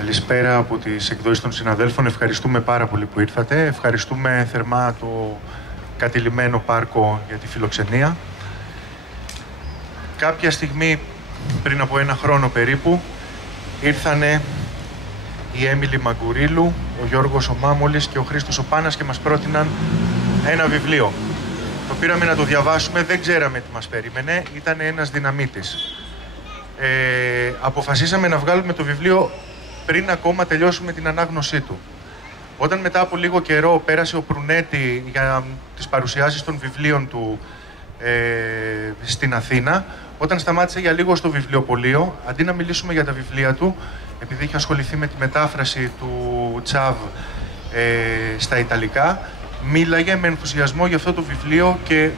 Καλησπέρα από τις εκδόσεις των συναδέλφων. Ευχαριστούμε πάρα πολύ που ήρθατε. Ευχαριστούμε θερμά το κατηλημμένο πάρκο για τη φιλοξενία. Κάποια στιγμή, πριν από ένα χρόνο περίπου, ήρθανε η Έμιλη Μαγκουρίλου, ο Γιώργος ο Μάμολης και ο Χρήστος ο Πάνας και μας πρότειναν ένα βιβλίο. Το πήραμε να το διαβάσουμε, δεν ξέραμε τι μας περίμενε, ήταν ένας δυναμίτης. Αποφασίσαμε να βγάλουμε το βιβλίο πριν ακόμα τελειώσουμε την ανάγνωσή του. Όταν μετά από λίγο καιρό πέρασε ο Προυνέτη για τις παρουσιάσεις των βιβλίων του στην Αθήνα, όταν σταμάτησε για λίγο στο βιβλιοπωλείο, αντί να μιλήσουμε για τα βιβλία του, επειδή είχε ασχοληθεί με τη μετάφραση του Chav στα Ιταλικά, μίλαγε με ενθουσιασμό για αυτό το βιβλίο και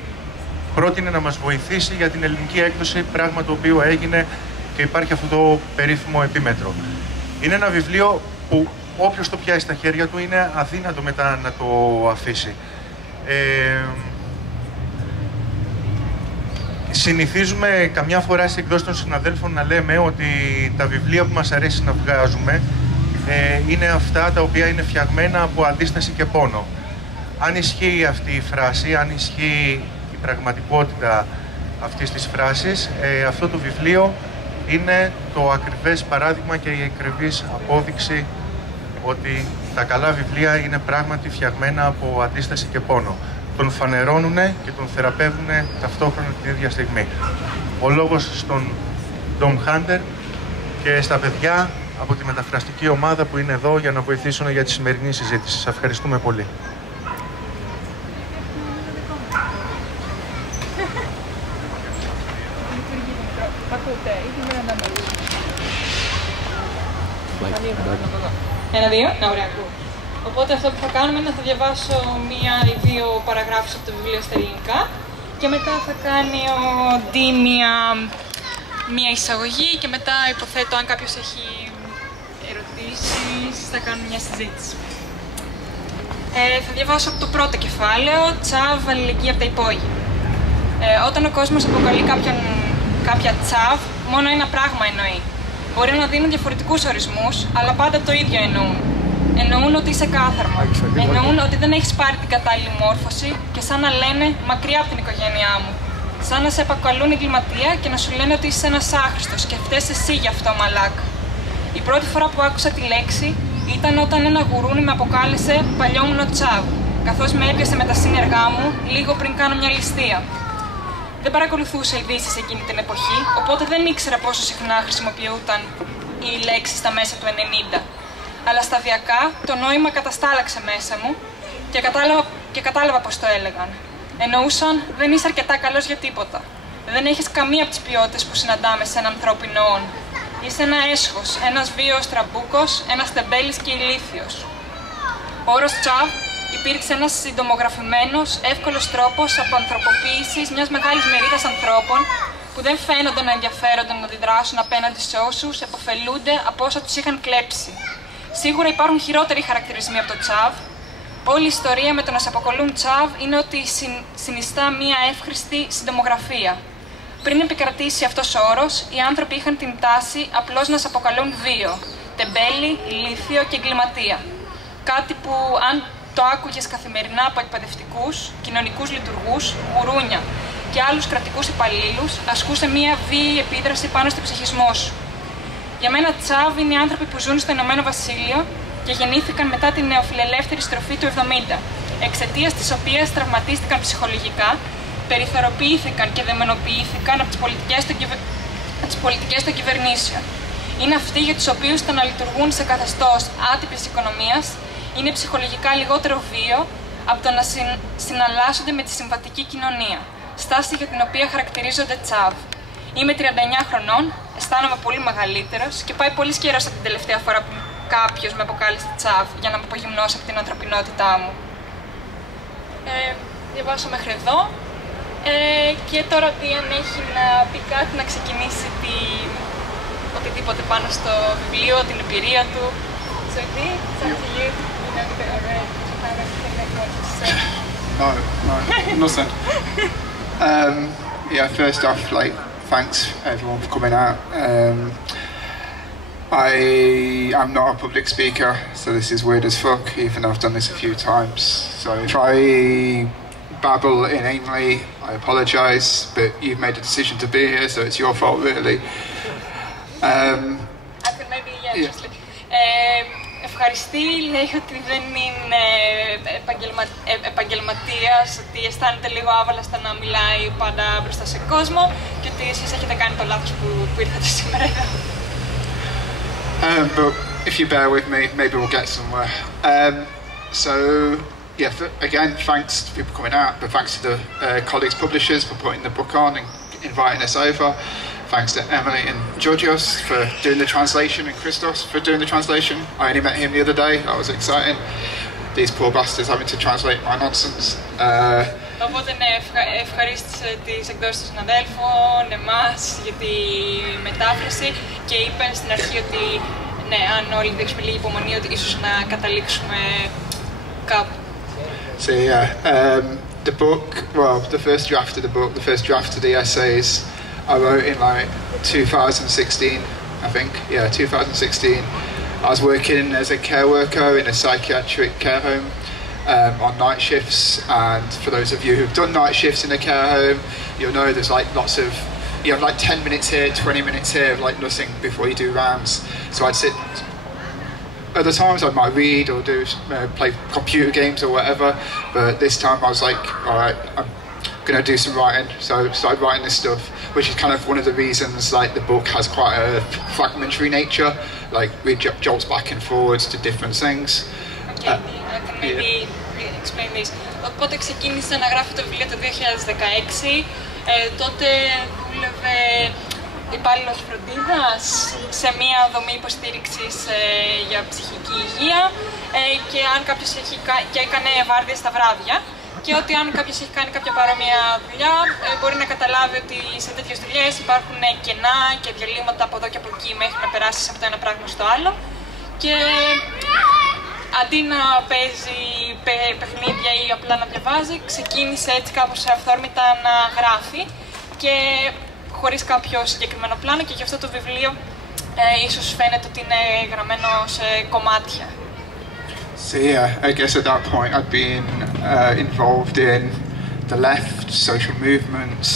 πρότεινε να μας βοηθήσει για την ελληνική έκδοση, πράγμα το οποίο έγινε και υπάρχει αυτό το περίφημο επίμετρο. Είναι ένα βιβλίο που όποιος το πιάσει στα χέρια του είναι αδύνατο μετά να το αφήσει. Συνηθίζουμε καμιά φορά στις εκδόσεις των συναδέλφων να λέμε ότι τα βιβλία που μας αρέσει να βγάζουμε είναι αυτά τα οποία είναι φτιαγμένα από αντίσταση και πόνο. Αν ισχύει αυτή η φράση, αν ισχύει η πραγματικότητα αυτής της φράσης, αυτό το βιβλίο είναι το ακριβές παράδειγμα και η ακριβής απόδειξη ότι τα καλά βιβλία είναι πράγματι φτιαγμένα από αντίσταση και πόνο. Τον φανερώνουν και τον θεραπεύουν ταυτόχρονα την ίδια στιγμή. Ο λόγος στον Χάντερ και στα παιδιά από τη μεταφραστική ομάδα που είναι εδώ για να βοηθήσουν για τη σημερινή συζήτηση. Σας ευχαριστούμε πολύ. Ένα-δύο, να ωραία, ακούω. Οπότε αυτό που θα κάνουμε είναι να θα διαβάσω μία ή δύο παραγράφους από το βιβλίο στα ελληνικά και μετά θα κάνει ο Ντι μία εισαγωγή και μετά υποθέτω αν κάποιος έχει ερωτήσεις θα κάνουμε μια συζήτηση. Θα διαβάσω από το πρώτο κεφάλαιο, Chav, Αλληλεγγύη από τα υπόγεια. Όταν ο κόσμος αποκαλεί κάποια Chav, μόνο ένα πράγμα εννοεί. Μπορεί να δίνουν διαφορετικούς ορισμούς, αλλά πάντα το ίδιο εννοούν. Εννοούν ότι είσαι κάθαρμα. Εννοούν ότι δεν έχεις πάρει την κατάλληλη μόρφωση και σαν να λένε μακριά από την οικογένειά μου. Σαν να σε αποκαλούν εγκληματία και να σου λένε ότι είσαι ένας άχρηστος και φταίς εσύ γι' αυτό, μαλάκα. Η πρώτη φορά που άκουσα τη λέξη ήταν όταν ένα γουρούνι με αποκάλεσε παλιόμουνο Chav, καθώς με έπιασε με τα σύνεργά μου λίγο πριν κάνω μια ληστεία. Δεν παρακολουθούσα ειδήσεις εκείνη την εποχή, οπότε δεν ήξερα πόσο συχνά χρησιμοποιούταν η λέξη στα μέσα του 90. Αλλά σταδιακά το νόημα καταστάλαξε μέσα μου και κατάλαβα πώς το έλεγαν. Εννοούσαν δεν είσαι αρκετά καλός για τίποτα. Δεν έχεις καμία από τις ποιότητες που συναντάμε σε ένα ανθρώπινο όν. Είσαι ένα έσχος, ένας βίαιος τραμπούκος, ένας τεμπέλης και ηλίθιος. Ο όρος Chav υπήρξε ένας συντομογραφημένος, εύκολος τρόπος απανθρωποποίησης μιας μεγάλης μερίδας ανθρώπων που δεν φαίνονται να ενδιαφέρονται να αντιδράσουν απέναντι σε όσους επωφελούνται από όσα τους είχαν κλέψει. Σίγουρα υπάρχουν χειρότεροι χαρακτηρισμοί από το Chav. Όλη η ιστορία με το να σε αποκαλούν Chav είναι ότι συνιστά μία εύχρηστη συντομογραφία. Πριν επικρατήσει αυτός ο όρος, οι άνθρωποι είχαν την τάση απλώς να σε αποκαλούν βίο, τεμπέλη, ηλίθιο και εγκληματία. Κάτι που αν το άκουγες καθημερινά από εκπαιδευτικούς, κοινωνικούς λειτουργούς, γουρούνια και άλλους κρατικούς υπαλλήλους, ασκούσε μία βίαιη επίδραση πάνω στο ψυχισμό σου. Για μένα, Chav είναι οι άνθρωποι που ζουν στο Ηνωμένο Βασίλειο και γεννήθηκαν μετά την νεοφιλελεύθερη στροφή του 70, εξαιτίας της οποίας τραυματίστηκαν ψυχολογικά, περιθωριοποιήθηκαν και δαιμονοποιήθηκαν από τις πολιτικές των κυβερνήσεων. Είναι αυτοί για τους οποίους το να λειτουργούν σε καθεστώς άτυπης οικονομίας είναι ψυχολογικά λιγότερο βίο από το να συναλλάσσονται με τη συμβατική κοινωνία, στάση για την οποία χαρακτηρίζονται Chav. Είμαι 39 χρονών, αισθάνομαι πολύ μεγαλύτερος και πάει πολύ καιρός από την τελευταία φορά που κάποιος με αποκάλεσε Chav για να με απογυμνώσει από την ανθρωπινότητά μου. Διαβάσω μέχρι εδώ και τώρα ότι αν έχει να πει κάτι να ξεκινήσει οτιδήποτε πάνω στο βιβλίο, την εμπειρία του. So it's up to you. You know, but I read everything that you wanted to say. No, nothing. Yeah, first off, thanks everyone for coming out. I am not a public speaker, so this is weird as fuck, even though I've done this a few times. So if I babble inanely, I apologise, but you've made a decision to be here, so it's your fault, really. I could maybe, ευχαριστεί, λέει ότι δεν είναι επαγγελματίας, ότι αισθάνεται λίγο άβαλα στο να μιλάει πάντα μπροστά σε κόσμο και ότι εσείς έχετε κάνει το λάθος που ήρθατε σήμερα εδώ. But if you bear with me, maybe we'll get somewhere. So, yeah, again, thanks to people coming out, but thanks to the colleagues publishers for putting the book on and inviting us over. Thanks to Emily and Georgios for doing the translation and Christos for doing the translation. I only met him the other day, that was exciting. These poor bastards having to translate my nonsense. Οπότε ευχαρίστησε τις εκδόσεις των συναδέλφων, εμάς για τη μετάφραση και είπε στην αρχή ότι ναι, αν όλοι δείξουμε λίγη υπομονή ότι ίσως να καταλήξουμε κάπου. So yeah, the book, well, the first draft of the book, the first draft of the essays I wrote in like 2016, I think, yeah, 2016. I was working as a care worker in a psychiatric care home on night shifts, and for those of you who've done night shifts in a care home, you'll know there's like lots of, you have like 10 minutes here, 20 minutes here of like nothing before you do rounds. So I'd sit, other times I might read or do play computer games or whatever, but this time I was like, alright, I'm going to do some writing, so I started writing this stuff, which is kind of one of the reasons like the book has quite a fragmentary nature, like it jolts back and forwards to different things. Okay, I can maybe explain this. Οπότε ξεκίνησε να γράφει το βιβλίο το 2016, τότε δούλευε υπάλληλος φροντίδας σε μια δομή υποστήριξης για ψυχική υγεία και αν κάποιος και έκανε βάρδιες στα βράδια. Και ότι αν κάποιος έχει κάνει κάποια παρόμοια δουλειά, μπορεί να καταλάβει ότι σε τέτοιες δουλειές υπάρχουν κενά και διαλύματα από εδώ και από εκεί μέχρι να περάσεις από το ένα πράγμα στο άλλο. Και αντί να παίζει παιχνίδια ή απλά να διαβάζει, ξεκίνησε έτσι κάπως αυθόρμητα να γράφει και χωρίς κάποιο συγκεκριμένο πλάνο, και γι' αυτό το βιβλίο ίσως φαίνεται ότι είναι γραμμένο σε κομμάτια. So yeah, I guess at that point I'd been involved in the left, social movements,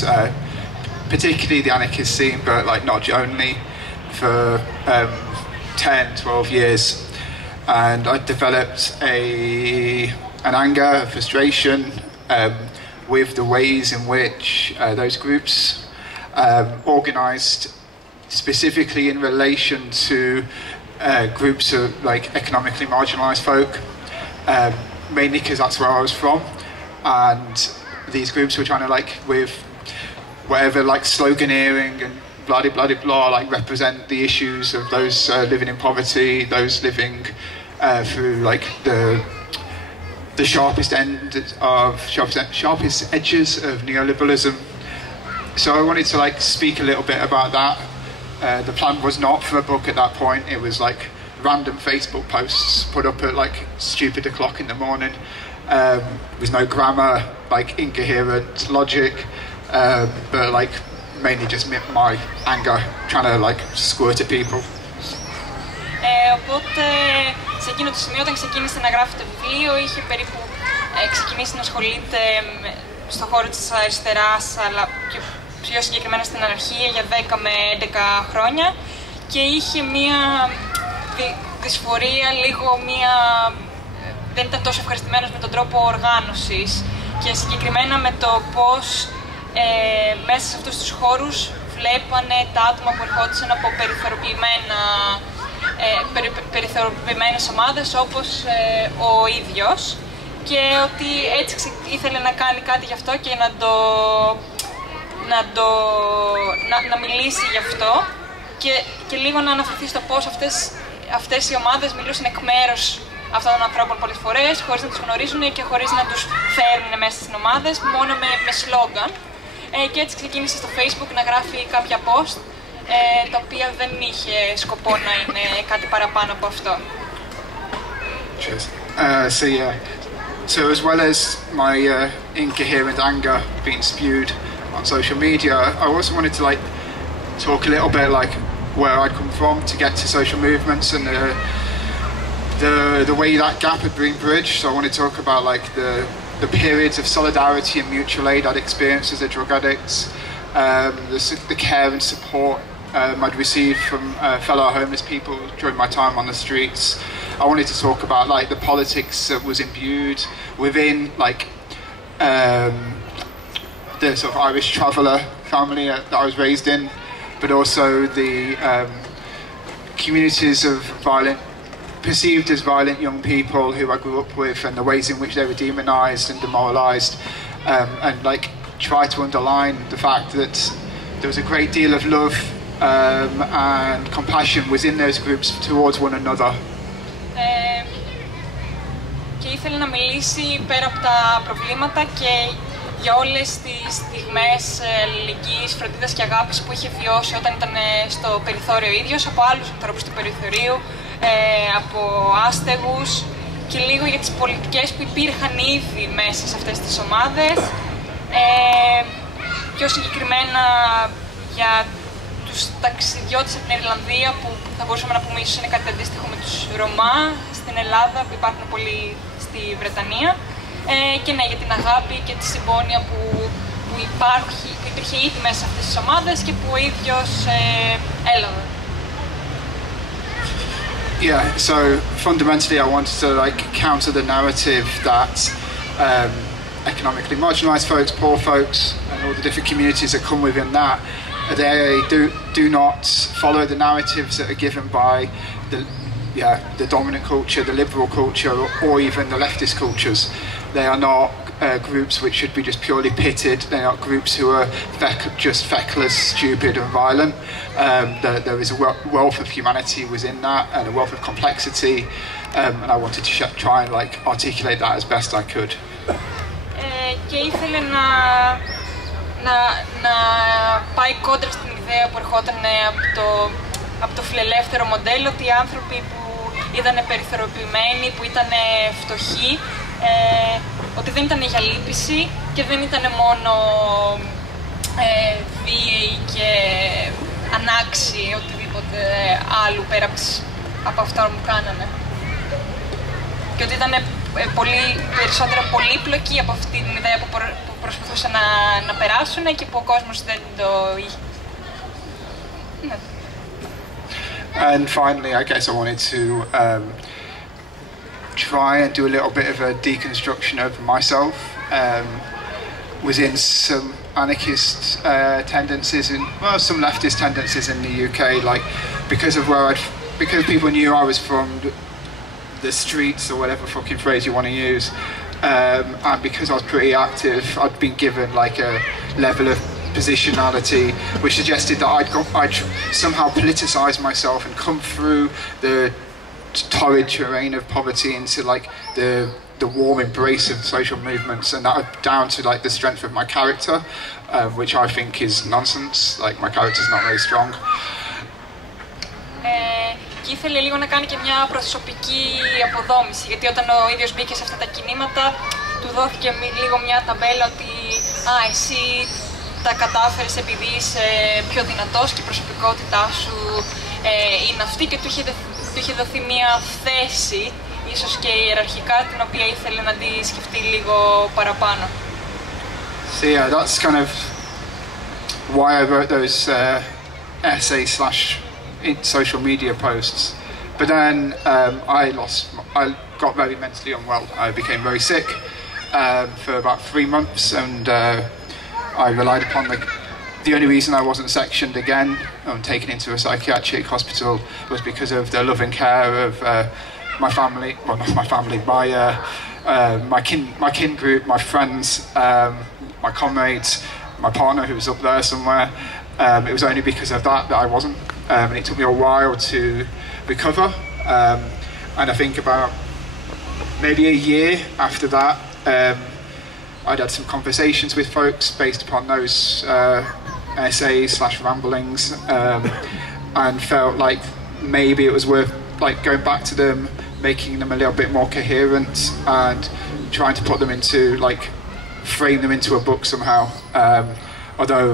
particularly the anarchist scene, but like not only, for 10, 12 years. And I developed an anger, a frustration with the ways in which those groups organised specifically in relation to groups of like economically marginalised folk, mainly because that's where I was from, and these groups were trying to like with whatever like sloganeering and blah blah blah blah like represent the issues of those living in poverty, those living through like the sharpest edges of neoliberalism. So I wanted to like speak a little bit about that. The plan was not for a book at that point. It was like random Facebook posts put up at like stupid o'clock in the morning with no grammar, like incoherent logic, but like mainly just my anger trying to like squirt at people. Οπότε σε εκείνο το σημείο όταν ξεκίνησε να γράφει το βιβλίο είχε περίπου ξεκινήσει να ασχολείται στον χώρο της αριστεράς, αλλά και πιο συγκεκριμένα στην αναρχία για 10 με 11 χρόνια και είχε μία δυσφορία, δεν ήταν τόσο ευχαριστημένος με τον τρόπο οργάνωσης και συγκεκριμένα με το πώς μέσα σε αυτούς τους χώρους βλέπανε τα άτομα που ερχόντουσαν από περιθωριοποιημένες ομάδες όπως ο ίδιος και ότι έτσι ήθελε να κάνει κάτι γι' αυτό και να μιλήσει γι' αυτό και λίγο να αναφερθεί στο πώς αυτές οι ομάδες μιλούσαν εκ μέρους αυτών των ανθρώπων πολλές φορές, χωρίς να τους γνωρίζουν και χωρίς να τους φέρουν μέσα στις ομάδες, μόνο με σλόγγαν. Και έτσι ξεκίνησε στο Facebook να γράφει κάποια post, τα οποία δεν είχε σκοπό να είναι κάτι παραπάνω από αυτό. So as well as my incoherent anger being spewed on social media, I also wanted to like talk a little bit like where I come from to get to social movements and the way that gap had been bridged. So I want to talk about like the periods of solidarity and mutual aid I'd experienced as a drug addict, the care and support I'd received from fellow homeless people during my time on the streets. I wanted to talk about like the politics that was imbued within like the sort of Irish traveller family that I was raised in, but also the communities of perceived as violent young people who I grew up with, and the ways in which they were demonised and demoralised, and like try to underline the fact that there was a great deal of love and compassion within those groups towards one another. Και ήθελε να μιλήσει πέρα από τα προβλήματα και για όλες τις στιγμές αλληλεγγύης, φροντίδας και αγάπης που είχε βιώσει όταν ήταν στο περιθώριο ίδιος, από άλλους ανθρώπους του περιθωρίου, από άστεγους, και λίγο για τις πολιτικές που υπήρχαν ήδη μέσα σε αυτές τις ομάδες, πιο συγκεκριμένα για τους ταξιδιώτες από την Ιρλανδία, που θα μπορούσαμε να πούμε ίσως είναι κάτι αντίστοιχο με τους Ρωμά στην Ελλάδα, που υπάρχουν πολλοί στη Βρετανία, και ναι, για την αγάπη και τη συμπόνια που υπήρχε ήδη μέσα σε αυτές τις ομάδες και που ο ίδιος έλαβε. Yeah, so fundamentally I wanted to like counter the narrative that economically marginalised folks, poor folks, and all the different communities that come within that, they do not follow the narratives that are given by the dominant culture, the liberal culture, or even the leftist cultures. They are not groups which should be just purely pitted. They're not groups who are just feckless, stupid and violent. There is a wealth of humanity within that and a wealth of complexity, and I wanted to try and like articulate that as best I could. Και ήθελε να πάει κόντρα στην ιδέα που ερχόταν από το φιλελεύθερο μοντέλο, ότι οι άνθρωποι που ήταν περιθωριοποιημένοι, που ήταν φτωχοί, ότι δεν ήταν για λύπηση και δεν ήταν μόνο βίαιοι και ανάξιοι οτιδήποτε άλλο πέρα από αυτά που κάνανε. Και ότι ήταν πολύ περισσότερο πολύπλοκοι από αυτή την ιδέα που προσπαθούσαν να περάσουν και που ο κόσμος δεν το είχε. Ναι. And finally, I guess I wanted to try and do a little bit of a deconstruction of myself within some anarchist tendencies and some leftist tendencies in the UK. Like because people knew I was from the streets or whatever fucking phrase you want to use, and because I was pretty active, I'd been given like a level of positionality which suggested that I'd somehow politicise myself and come through the torrid terrain of poverty into like the warm embrace of social movements, and that was down to like the strength of my character, which I think is nonsense. Like my character's not very strong. Και ήθελε λίγο να κάνει και μια προσωπική αποδόμηση, γιατί όταν ο ίδιος μπήκε σε αυτά τα κινήματα, του δόθηκε λίγο μια ταμπέλα ότι εσύ τα κατάφερες επειδή είσαι πιο δυνατός και η προσωπικότητά σου είναι αυτή, και του είχε δοθεί μια θέση, ίσως και ιεραρχικά, την οποία ήθελε να τη σκεφτεί λίγο παραπάνω. So yeah, that's kind of why I wrote those essays / social media posts. But then I got very mentally unwell. I became very sick for about 3 months, and I relied upon the only reason I wasn't sectioned again and taken into a psychiatric hospital was because of the loving care of my family. Well, not my family, my kin group, my friends, my comrades, my partner who was up there somewhere. It was only because of that I wasn't, and it took me a while to recover. And I think about maybe a year after that, I'd had some conversations with folks based upon those essays / ramblings, and felt like maybe it was worth like going back to them, making them a little bit more coherent, and trying to put them into like frame them into a book somehow. Although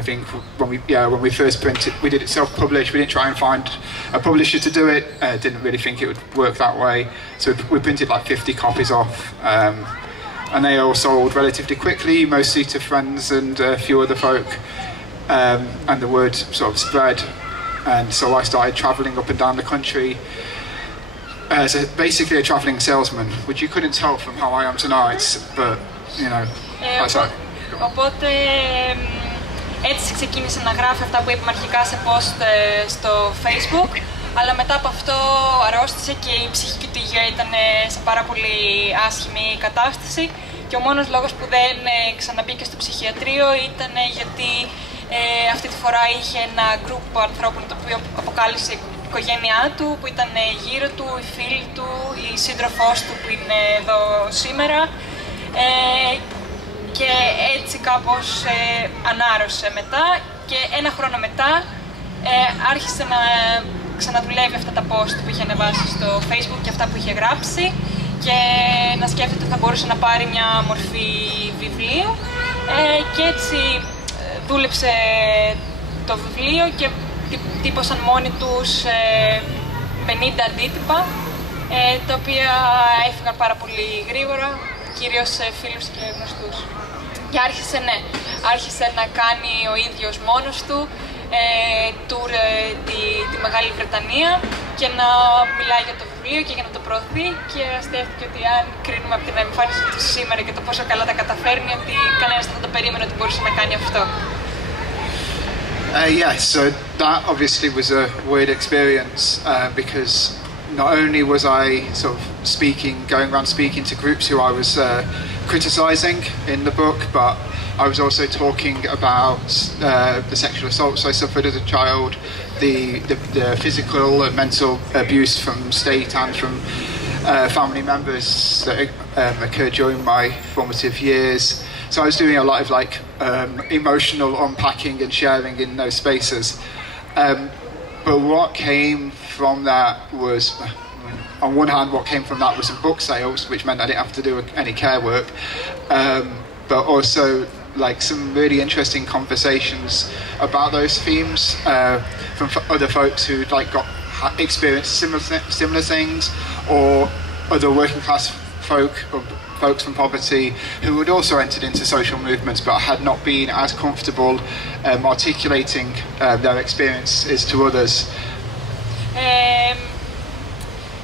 I think when we first printed, we did it self-published. We didn't try and find a publisher to do it. Didn't really think it would work that way. So we printed like 50 copies off, and they all sold relatively quickly, mostly to friends and a few other folk. And the word sort of spread, and so I started travelling up and down the country as basically a travelling salesman, which you couldn't tell from how I am tonight, but you know, that's how. Οπότε έτσι ξεκίνησε να γράφει αυτά που είπαμε αρχικά σε post στο Facebook, αλλά μετά από αυτό αρρώστησε και η ψυχική του υγεία ήταν σε πάρα πολύ άσχημη κατάσταση και ο μόνος λόγος που δεν ξαναμπήκε στο ψυχιατρίο ήταν γιατί αυτή τη φορά είχε ένα γκρουπ ανθρώπων το οποίο αποκάλυψε η οικογένειά του, που ήταν γύρω του, οι φίλοι του, η σύντροφός του που είναι εδώ σήμερα. Και έτσι κάπως ανάρρωσε μετά και ένα χρόνο μετά άρχισε να ξαναδουλεύει αυτά τα post που είχε ανεβάσει στο Facebook και αυτά που είχε γράψει και να σκέφτεται ότι θα μπορούσε να πάρει μια μορφή βιβλίου και έτσι δούλεψε το βιβλίο και τύπωσαν μόνοι τους 50 αντίτυπα τα οποία έφυγαν πάρα πολύ γρήγορα, κυρίως σε φίλους και γνωστούς. Και άρχισε να κάνει ο ίδιος μόνος του tour τη Μεγάλη Βρετανία και να μιλάει για το βιβλίο και για να το προωθεί και σκέφτηκε ότι αν κρίνουμε από την εμφάνιση του σήμερα και το πόσο καλά τα καταφέρνει ότι κανένας δεν θα το περίμενε ότι μπορούσε να κάνει αυτό. Yes, so that obviously was a weird experience because not only was I sort of going around speaking to groups who I was criticising in the book, but I was also talking about the sexual assaults I suffered as a child, the physical and mental abuse from state and from family members that occurred during my formative years. So I was doing a lot of emotional unpacking and sharing in those spaces. But what came from that was, on one hand, what came from that was some book sales, which meant I didn't have to do any care work, but also some really interesting conversations about those themes from other folks who experienced similar things, or other working class folks from poverty who had also entered into social movements but had not been as comfortable articulating their experiences to others.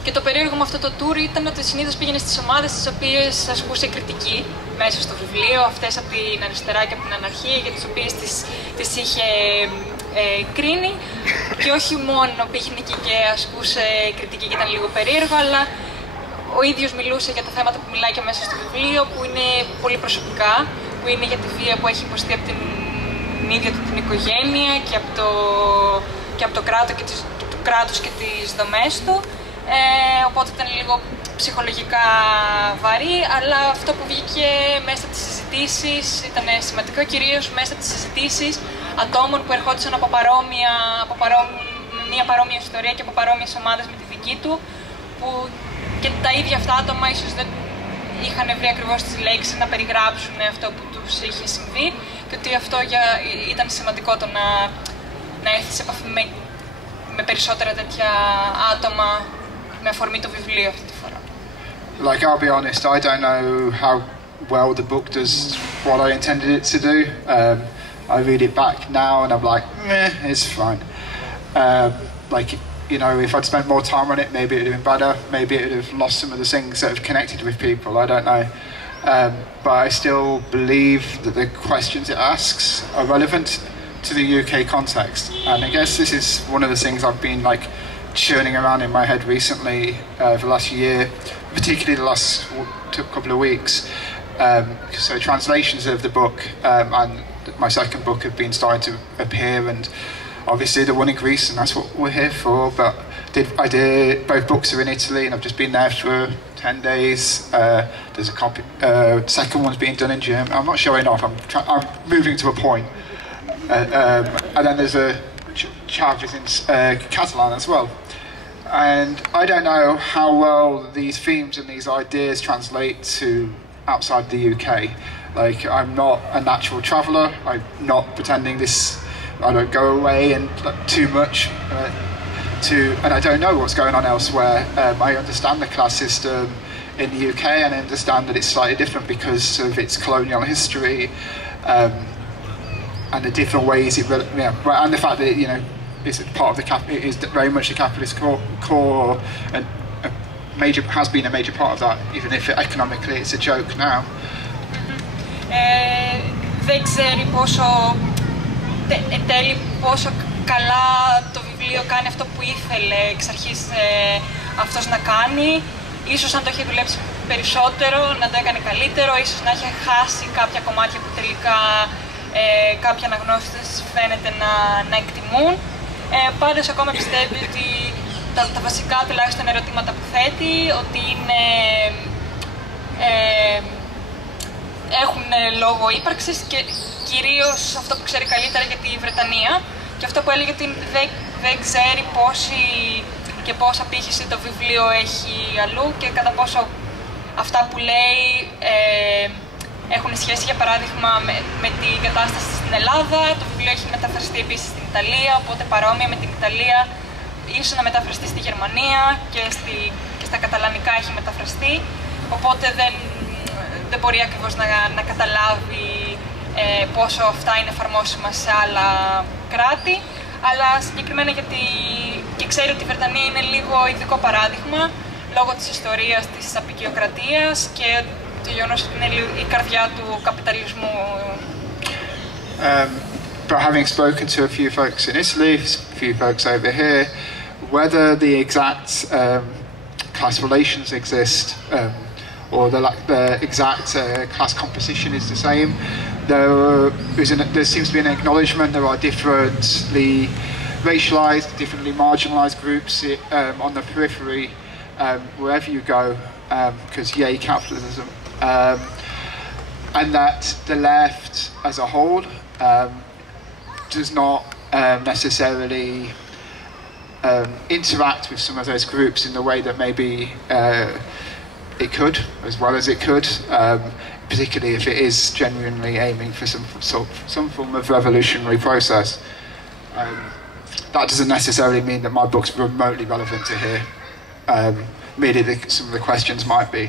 Και το περίεργο με αυτό το tour ήταν ότι συνήθως πήγαινε στις ομάδες τις οποίες ασκούσε κριτική μέσα στο βιβλίο, αυτές από την αριστερά και από την αναρχία, για τις οποίες τις είχε κρίνει και όχι μόνο πήγαινε εκεί και ασκούσε κριτική και ήταν λίγο περίεργο, αλλά ο ίδιος μιλούσε για τα θέματα που μιλάει και μέσα στο βιβλίο, που είναι πολύ προσωπικά, που είναι για τη βία που έχει υποστεί από την ίδια του την οικογένεια και από το κράτος και τις δομές του. Οπότε ήταν λίγο ψυχολογικά βαρύ, αλλά αυτό που βγήκε μέσα από τις συζητήσεις ήταν σημαντικό, κυρίως μέσα από τις συζητήσεις ατόμων που ερχόντουσαν από μια παρόμοια ιστορία και από παρόμοιες ομάδες με τη δική του, που και τα ίδια αυτά άτομα ίσως δεν είχαν βρει ακριβώς τις λέξεις να περιγράψουν αυτό που τους είχε συμβεί και ότι αυτό ήταν σημαντικό το να έρθει σε επαφή με περισσότερα τέτοια άτομα με αφορμή το βιβλίο αυτή τη φορά. I'll be honest, I don't know how well the book does what I intended it to do. I read it back now and I'm like, meh, it's fine. If I'd spent more time on it, maybe it would have been better. Maybe it would have lost some of the things that have connected with people. I don't know. But I still believe that the questions it asks are relevant to the UK context. And I guess this is one of the things I've been churning around in my head recently for the last year, particularly the last couple of weeks. So translations of the book and my second book have been starting to appear, and obviously the one in Greece, and that's what we're here for. But both books are in Italy, and I've just been there for 10 days. There's a copy. Second one's being done in German. I'm not showing off. I'm moving to a point. And then there's a Chav is in Catalan as well. And I don't know how well these themes and these ideas translate to outside the UK. Like, I'm not a natural traveller. I'm not pretending this. I don't go away and too much and I don't know what's going on elsewhere. I understand the class system in the UK, and I understand that it's slightly different because of its colonial history and the different ways it, and the fact that it's part of it is very much the capitalist core, and has been a major part of that, even if economically it's a joke now. Δεν ξέρει εν τέλει πόσο καλά το βιβλίο κάνει αυτό που ήθελε εξ αρχής αυτός να κάνει. Ίσως αν το είχε δουλέψει περισσότερο να το έκανε καλύτερο, ίσως να είχε χάσει κάποια κομμάτια που τελικά κάποιοι αναγνώστες φαίνεται να εκτιμούν. Πάντως ακόμα πιστεύει ότι τα βασικά τουλάχιστον ερωτήματα που θέτει, ότι έχουν λόγο ύπαρξης και κυρίως αυτό που ξέρει καλύτερα για τη Βρετανία και αυτό που έλεγε ότι δεν ξέρει πόσα απήχηση το βιβλίο έχει αλλού και κατά πόσο αυτά που λέει έχουν σχέση, για παράδειγμα, με την κατάσταση στην Ελλάδα. Το βιβλίο έχει μεταφραστεί επίσης στην Ιταλία, οπότε παρόμοια με την Ιταλία ίσως να μεταφραστεί στη Γερμανία και στα καταλανικά έχει μεταφραστεί, οπότε δεν μπορεί ακριβώς να καταλάβει πόσο αυτά είναι εφαρμόσιμα σε άλλα κράτη, αλλά συγκεκριμένα γιατί και ξέρει ότι η Βρετανία είναι λίγο ειδικό παράδειγμα λόγω της ιστορίας της αποικιοκρατίας και το γεγονός ότι είναι η καρδιά του καπιταλισμού. But having spoken to a few folks in Italy, a few folks over here, whether the exact class relations exist or the exact class composition is the same, there seems to be an acknowledgement there are differently racialized, differently marginalized groups on the periphery wherever you go, because yay capitalism, and that the left as a whole does not necessarily interact with some of those groups in the way that maybe it could, as well as it could, particularly if it is genuinely aiming for some form of revolutionary process. That doesn't necessarily mean that my book's remotely relevant to here. Merely some of the questions might be.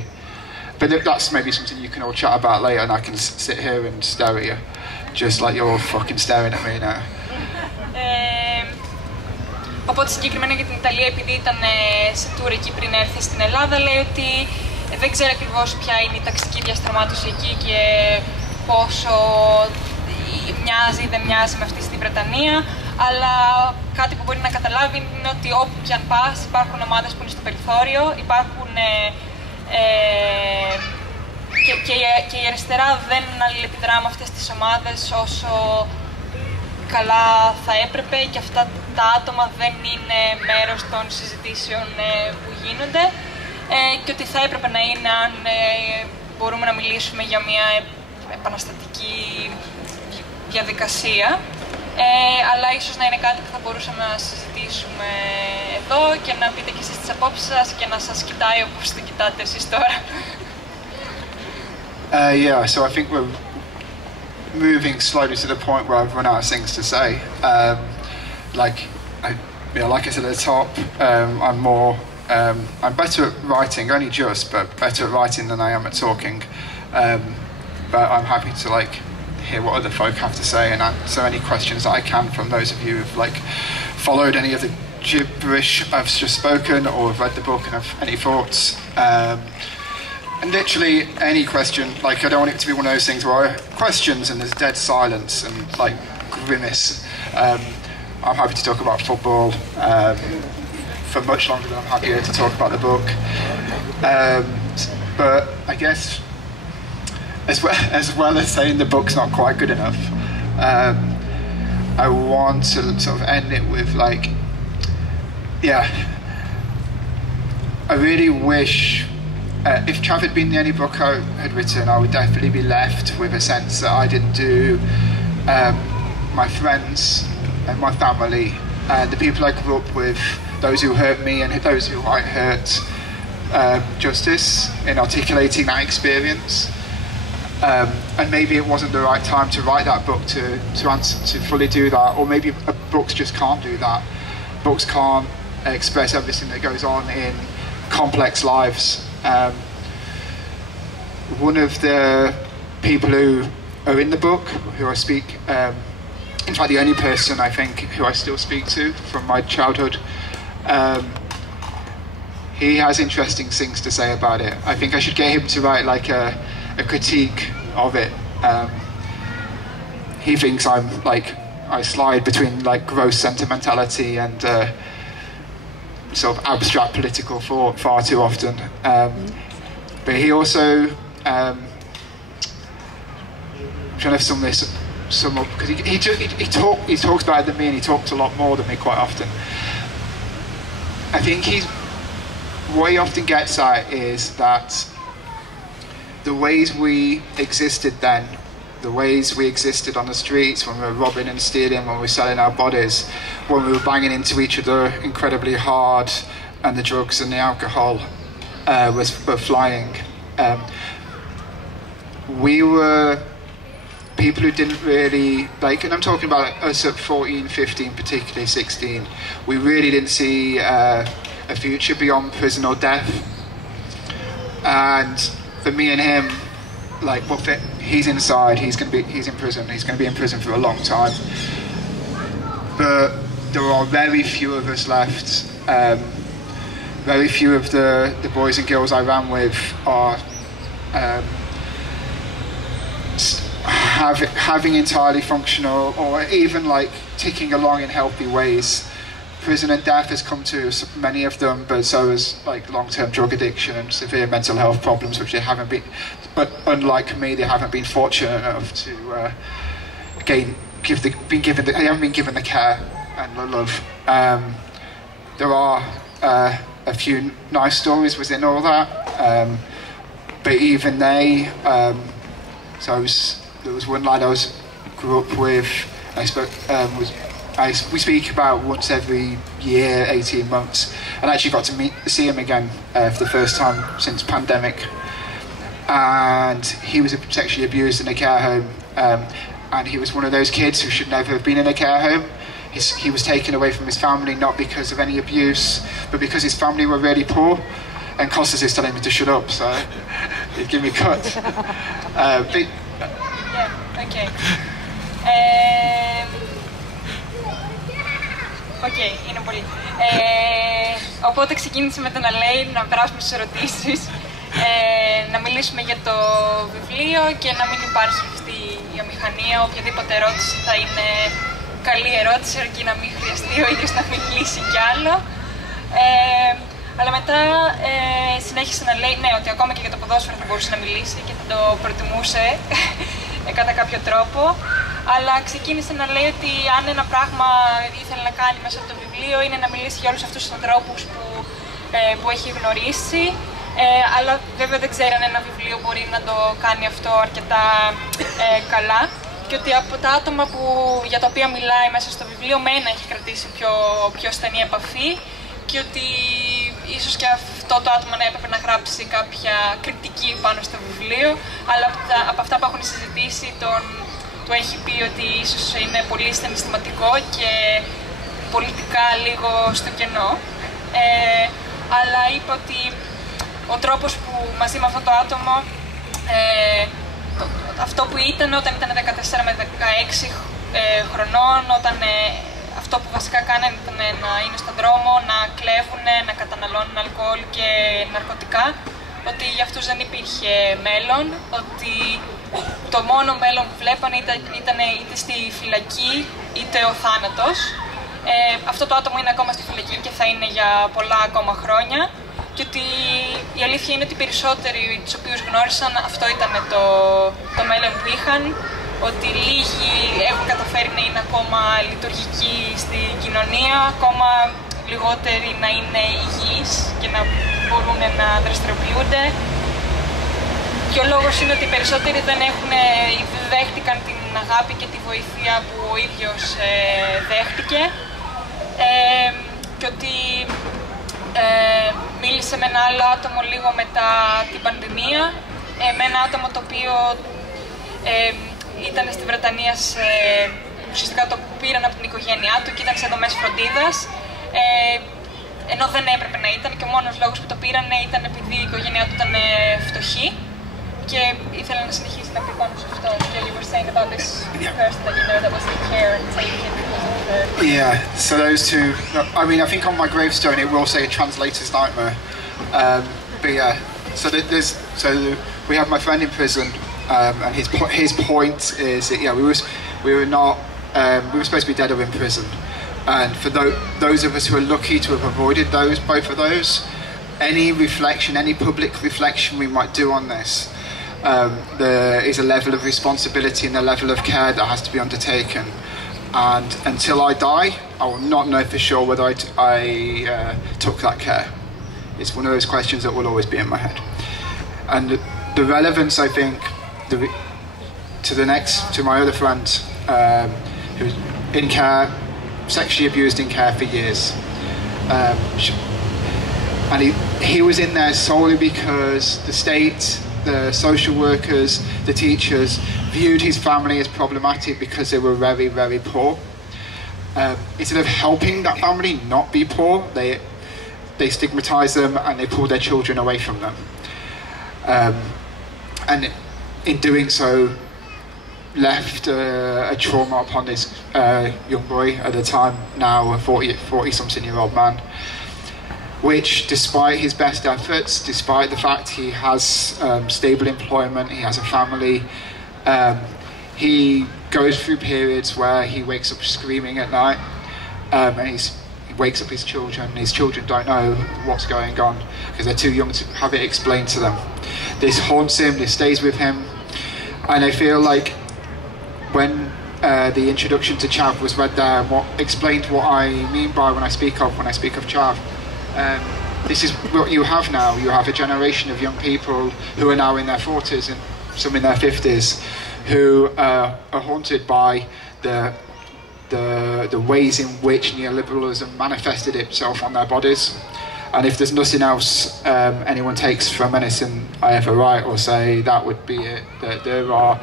But that's maybe something you can all chat about later, and I can sit here and stare at you, just like you're all fucking staring at me now. Οπότε συγκεκριμένα για την Ιταλία, επειδή ήταν σε tour εκεί πριν έρθει στην Ελλάδα, λέει ότι δεν ξέρει ακριβώς ποια είναι η ταξική διαστρωμάτωση εκεί και πόσο μοιάζει ή δεν μοιάζει με αυτή στη Βρετανία, αλλά κάτι που μπορεί να καταλάβει είναι ότι όπου και αν πας υπάρχουν ομάδες που είναι στο περιθώριο, υπάρχουν και η αριστερά δεν αλληλεπιδρά με αυτές τις ομάδες όσο καλά θα έπρεπε και αυτά τα άτομα δεν είναι μέρος των συζητήσεων που γίνονται και ότι θα έπρεπε να είναι αν μπορούμε να μιλήσουμε για μια επαναστατική διαδικασία, αλλά ίσως να είναι κάτι που θα μπορούσαμε να συζητήσουμε εδώ και να πείτε και εσείς τις απόψεις σας και να σας κοιτάει όπως το κοιτάτε εσείς τώρα. Yeah, so I think we're moving slowly to the point where I've run out of things to say. Like I said at the top, I'm better at writing, only just, but better at writing than I am at talking. But I'm happy to hear what other folk have to say and answer any questions that I can from those of you who've followed any of the gibberish I've just spoken or have read the book and have any thoughts. And literally any question, I don't want it to be one of those things where questions and there's dead silence and grimace. I'm happy to talk about football for much longer than I'm happy to talk about the book. But I guess as well as saying the book's not quite good enough, I want to sort of end it with I really wish if Chav had been the only book I had written, I would definitely be left with a sense that I didn't do my friends and my family and the people I grew up with, those who hurt me and those who I hurt, justice in articulating that experience. and maybe it wasn't the right time to write that book to fully do that, or maybe books just can't do that. Books can't express everything that goes on in complex lives. One of the people who are in the book, who I speak, in fact the only person I think who I still speak to from my childhood, he has interesting things to say about it. I think I should get him to write like a critique of it. He thinks I slide between like gross sentimentality and sort of abstract political thought far too often. But he also, I'm trying to sum up, because he talks better than me, and he talks a lot more than me quite often. I think what he often gets at is that the ways we existed then, the ways we existed on the streets, when we were robbing and stealing, when we were selling our bodies, when we were banging into each other incredibly hard, and the drugs and the alcohol were flying. We were people who didn't really, like, and I'm talking about us at 14, 15, particularly 16, we really didn't see a future beyond prison or death. And for me and him, like, he's inside, he's in prison, he's going to be in prison for a long time. But there are very few of us left. Very few of the boys and girls I ran with are having entirely functional, or even like ticking along in healthy ways. Prison and death has come to many of them, but so has like long-term drug addiction and severe mental health problems, which they haven't been. But unlike me, they haven't been fortunate enough to they haven't been given the care and the love. There are a few nice stories within all that, but even they. There was one lad I grew up with. We speak about once every year, 18 months, and I actually got to see him again for the first time since pandemic. And he was sexually abused in a care home, and he was one of those kids who should never have been in a care home. He was taken away from his family not because of any abuse, but because his family were really poor, and Costas is telling me to shut up, so he'd give me a cut. Okay. Οκ, είναι πολύ. Οπότε ξεκίνησε με το να λέει, να περάσουμε στις ερωτήσεις, να μιλήσουμε για το βιβλίο και να μην υπάρχει αυτή η αμηχανία. Οποιαδήποτε ερώτηση θα είναι καλή ερώτηση, αρκεί να μην χρειαστεί ο ίδιος να μιλήσει κι άλλο. Αλλά μετά συνέχισε να λέει, ναι, ότι ακόμα και για το ποδόσφαιρο θα μπορούσε να μιλήσει και θα το προτιμούσε κατά κάποιο τρόπο. Αλλά ξεκίνησε να λέει ότι αν ένα πράγμα ήθελε να κάνει μέσα από το βιβλίο είναι να μιλήσει για όλους αυτούς τους ανθρώπους που έχει γνωρίσει. Αλλά βέβαια δεν ξέρει αν ένα βιβλίο μπορεί να το κάνει αυτό αρκετά καλά. Και ότι από τα άτομα για τα οποία μιλάει μέσα στο βιβλίο, με ένα έχει κρατήσει πιο στενή επαφή. Και ότι ίσως και αυτό το άτομο να έπρεπε να γράψει κάποια κριτική πάνω στο βιβλίο. Αλλά από αυτά που έχουν συζητήσει του έχει πει ότι ίσως είναι πολύ συναισθηματικό και πολιτικά λίγο στο κενό. Αλλά είπε ότι ο τρόπος που μαζί με αυτό το άτομο, αυτό που ήταν όταν ήταν 14 με 16 χρονών, όταν αυτό που βασικά κάνανε ήταν να είναι στον δρόμο, να κλέβουν, να καταναλώνουν αλκοόλ και ναρκωτικά, ότι για αυτούς δεν υπήρχε μέλλον, ότι το μόνο μέλλον που βλέπανε ήταν είτε στη φυλακή είτε ο θάνατος. Αυτό το άτομο είναι ακόμα στη φυλακή και θα είναι για πολλά ακόμα χρόνια. Και ότι η αλήθεια είναι ότι οι περισσότεροι τους οποίους γνώρισαν αυτό ήταν το μέλλον που είχαν. Ότι λίγοι έχουν καταφέρει να είναι ακόμα λειτουργικοί στην κοινωνία, ακόμα λιγότεροι να είναι υγιείς και να μπορούν να δραστηριοποιούνται. Και ο λόγος είναι ότι οι περισσότεροι δεν δέχτηκαν την αγάπη και τη βοήθεια που ο ίδιος δέχτηκε. Και ότι μίλησε με ένα άλλο άτομο λίγο μετά την πανδημία, με ένα άτομο το οποίο Ήταν στη Βρετανία, ουσιαστικά το πήραν από την οικογένειά του και ήταν σε δομές φροντίδας. Ενώ δεν έπρεπε να ήταν και ο μόνος λόγος που το πήραν ήταν επειδή η οικογένειά του ήταν φτωχή και ήθελε να συνεχίσει να πει πάνω σε αυτό. Και you were saying about this person that you know that was care and taken because of the... Yeah, so those two, I mean, I think on my gravestone it will say a translator's nightmare. But yeah, so we have my friend in prison, and his point is that yeah, we were supposed to be dead or in prison. And for those of us who are lucky to have avoided both of those, any reflection, any public reflection we might do on this, there is a level of responsibility and a level of care that has to be undertaken. And until I die, I will not know for sure whether I took that care. It's one of those questions that will always be in my head. And the relevance, I think, to my other friend, who's in care, sexually abused in care for years. And he was in there solely because the state, the social workers, the teachers viewed his family as problematic because they were very, very poor. Instead of helping that family not be poor, they stigmatise them and they pull their children away from them. And in doing so, left a trauma upon this young boy at the time, now a 40-something-year-old man, which, despite his best efforts, despite the fact he has stable employment, he has a family, he goes through periods where he wakes up screaming at night, and he wakes up his children don't know what's going on because they're too young to have it explained to them. This haunts him, this stays with him, and I feel like when the introduction to Chav was read there, what explained what I mean by when I speak of Chav. This is what you have now. You have a generation of young people who are now in their 40s and some in their 50s, who are haunted by the ways in which neoliberalism manifested itself on their bodies. And if there's nothing else anyone takes from anything I ever write or say, that would be it. That there are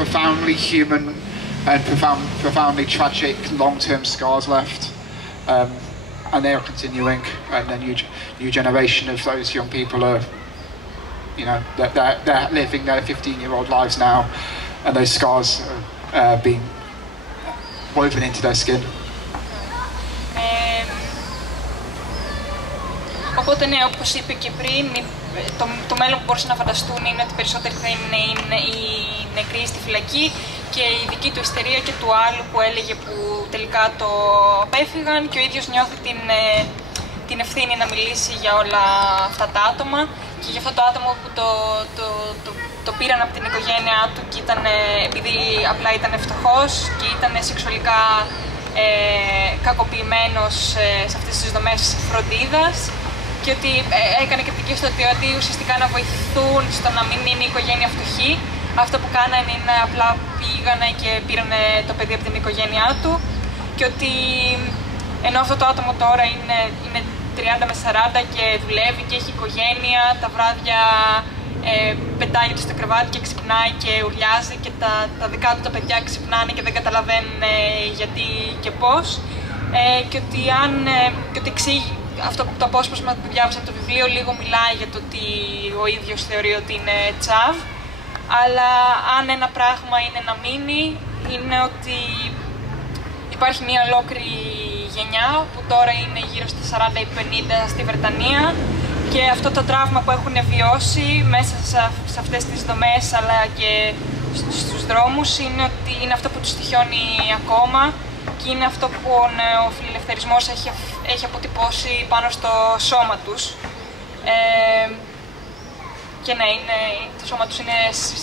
profoundly human and profoundly tragic long-term scars left, and they are continuing. And the new generation of those young people are, you know, they're living their 15-year-old lives now, and those scars are being woven into their skin. Οπότε ναι, όπως είπε και πριν, το μέλλον που μπορούσαν να φανταστούν είναι ότι περισσότεροι θα είναι οι νεκροί στη φυλακή και η δική του ιστερία και του άλλου που έλεγε που τελικά το απέφυγαν και ο ίδιος νιώθει την ευθύνη να μιλήσει για όλα αυτά τα άτομα και για αυτό το άτομο που το πήραν από την οικογένειά του και ήταν, επειδή απλά ήταν φτωχός και ήταν σεξουαλικά κακοποιημένος σε αυτές τις δομές φροντίδας και ότι έκανε κριτική στο ότι αντί ουσιαστικά να βοηθούν στο να μην είναι η οικογένεια φτωχή, αυτό που κάνανε είναι απλά πήγανε και πήρανε το παιδί από την οικογένειά του και ότι ενώ αυτό το άτομο τώρα είναι 30 με 40 και δουλεύει και έχει οικογένεια, τα βράδια πετάγεται στο κρεβάτι και ξυπνάει και ουρλιάζει και τα δικά του τα παιδιά ξυπνάνε και δεν καταλαβαίνουν γιατί και πώς και ότι εξήγει αυτό το απόσπασμα που διάβασα από το βιβλίο λίγο μιλάει για το ότι ο ίδιος θεωρεί ότι είναι Chav, αλλά αν ένα πράγμα είναι να μείνει είναι ότι υπάρχει μια ολόκληρη γενιά που τώρα είναι γύρω στα 40 ή 50 στη Βρετανία και αυτό το τραύμα που έχουν βιώσει μέσα σε αυτές τις δομές αλλά και στους δρόμους είναι ότι είναι αυτό που τους τυχιώνει ακόμα και είναι αυτό που ο φιλελευθερισμός έχει αποτυπώσει πάνω στο σώμα τους. Και ναι, το σώμα τους είναι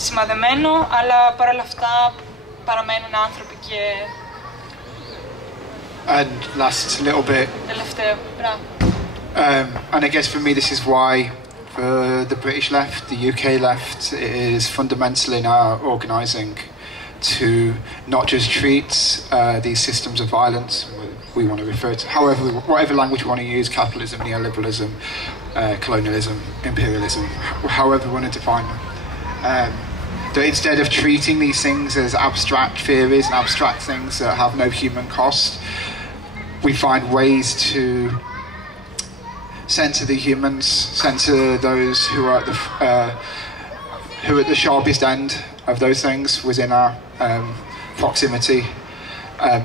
σημαδεμένο, αλλά παρόλα αυτά παραμένουν άνθρωποι και... And last little bit. Τελευταίο, μπράβο. And I guess for me this is why for the British left, the UK left, is fundamental in our organising to not just treat these systems of violence, we want to refer to, whatever language we want to use, capitalism, neoliberalism, colonialism, imperialism, however we want to define them, that instead of treating these things as abstract theories and abstract things that have no human cost, we find ways to center the humans, center those who are at the sharpest end of those things within our proximity,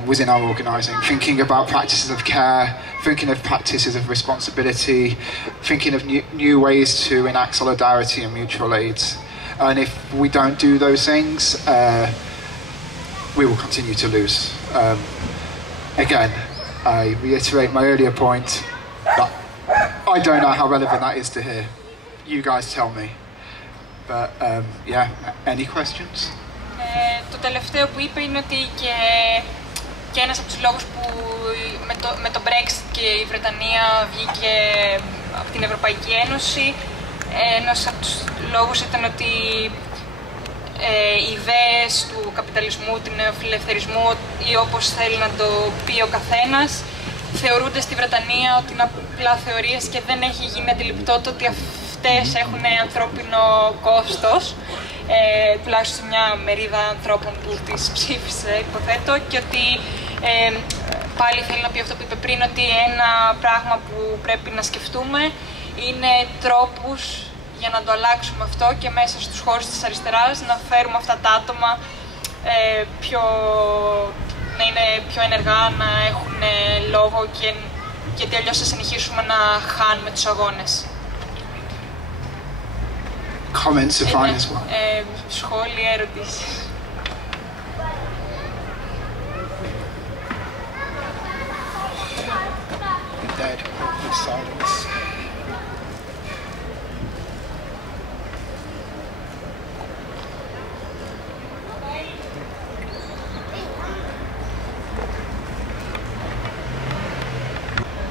within our organising. Thinking about practices of care, thinking of practices of responsibility, thinking of new ways to enact solidarity and mutual aid. And if we don't do those things, we will continue to lose. Again, I reiterate my earlier point that I don't know how relevant that is to here. You guys tell me. But yeah, any questions? Το τελευταίο που είπε είναι ότι και ένας από τους λόγους που με το Brexit και η Βρετανία βγήκε από την Ευρωπαϊκή Ένωση, ένας από τους λόγους ήταν ότι οι ιδέες του καπιταλισμού, του νεοφιλελευθερισμού ή όπως θέλει να το πει ο καθένας, θεωρούνται στη Βρετανία ότι είναι απλά θεωρίες και δεν έχει γίνει αντιληπτό το ότι αυτές έχουν ανθρώπινο κόστος, τουλάχιστον μια μερίδα ανθρώπων που τις ψήφισε, υποθέτω, και ότι πάλι θέλει να πει αυτό που είπε πριν, ότι ένα πράγμα που πρέπει να σκεφτούμε είναι τρόπους για να το αλλάξουμε αυτό και μέσα στους χώρους της αριστεράς να φέρουμε αυτά τα άτομα να είναι πιο ενεργά, να έχουν λόγο, και γιατί αλλιώς θα συνεχίσουμε να χάνουμε τους αγώνες. Comments are fine as well. Σχόλια, ερωτήσεις. Dead with silence.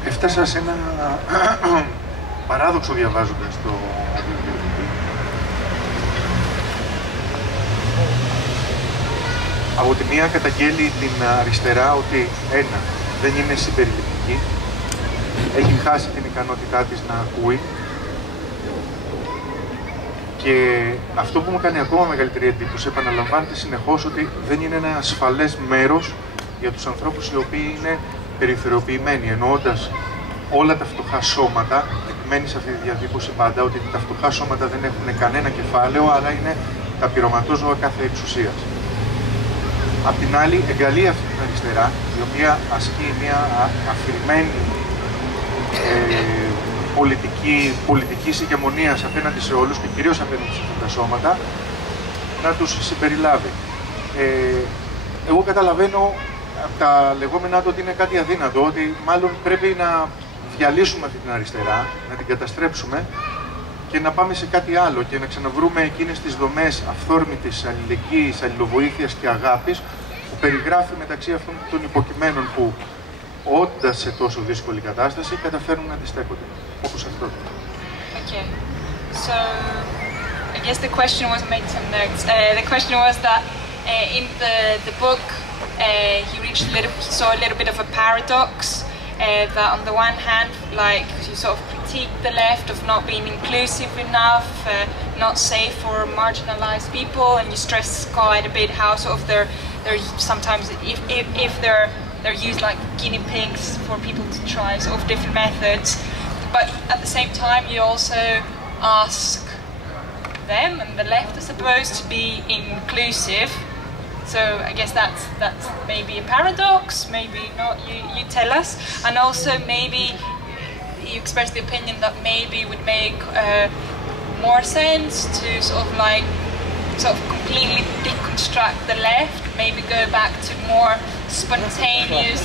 Έφτασα σε ένα παράδοξο διαβάζοντας το βιβλίο. Από τη μία καταγγέλει την αριστερά ότι ένα, δεν είναι συμπεριληπτική, έχει χάσει την ικανότητά της να ακούει, και αυτό που μου κάνει ακόμα μεγαλύτερη εντύπωση, επαναλαμβάνεται συνεχώς ότι δεν είναι ένα ασφαλές μέρος για τους ανθρώπους οι οποίοι είναι περιθωριοποιημένοι, εννοώντας όλα τα φτωχά σώματα, μένει σε αυτή τη διατύπωση πάντα, ότι τα φτωχά σώματα δεν έχουν κανένα κεφάλαιο, αλλά είναι τα πειρωματόζωα κάθε εξουσίας. Απ' την άλλη, εγκαλεί αυτή την αριστερά, η οποία ασκεί μια αφηρημένη πολιτική ηγεμονίας απέναντι σε όλους και κυρίως απέναντι σε αυτά τα σώματα, να τους συμπεριλάβει. Εγώ καταλαβαίνω από τα λεγόμενά του ότι είναι κάτι αδύνατο, ότι μάλλον πρέπει να διαλύσουμε αυτή την αριστερά, να την καταστρέψουμε και να πάμε σε κάτι άλλο και να ξαναβρούμε εκείνες τις δομές αυθόρμητης αλληλεγγύης, αλληλοβοήθειας και αγάπης που περιγράφει μεταξύ αυτών των υποκειμένων που, όντας σε τόσο δύσκολη κατάσταση, καταφέρνουν να αντιστέκονται, όπως αυτό. Okay. So, I guess the question was, made some notes. The question was that in the book he saw a little bit of a paradox. That on the one hand, like, you sort of critique the left of not being inclusive enough, not safe for marginalized people, and you stress quite a bit how sort of they're sometimes if they're used like guinea pigs for people to try sort of different methods, but at the same time you also ask them and the left, I suppose, to be inclusive. So I guess that's maybe a paradox, maybe not, you tell us. And also maybe you express the opinion that maybe it would make more sense to sort of completely deconstruct the left, maybe go back to more spontaneous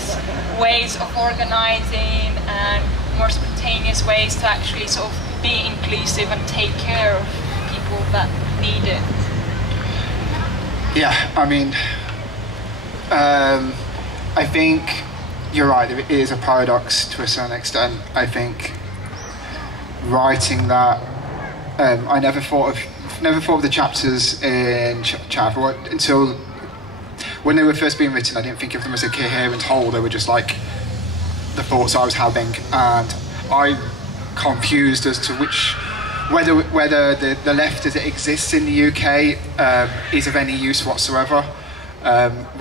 ways of organizing and more spontaneous ways to actually sort of be inclusive and take care of people that need it. Yeah, I mean, I think you're right, it is a paradox to a certain extent. I think writing that, I never thought of the chapters in Chav until when they were first being written. I didn't think of them as a coherent whole, they were just like the thoughts I was having, and I confused as to which whether the left as it exists in the UK is of any use whatsoever.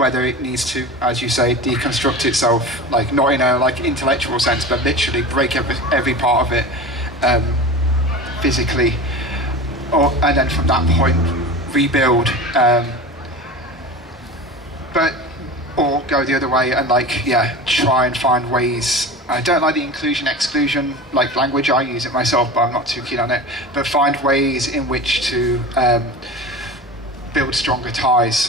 Whether it needs to, as you say, deconstruct itself, like not in a like intellectual sense, but literally break every part of it physically, and then from that point rebuild, or go the other way and try and find ways. I don't like the inclusion-exclusion language. I use it myself, but I'm not too keen on it. But find ways in which to build stronger ties.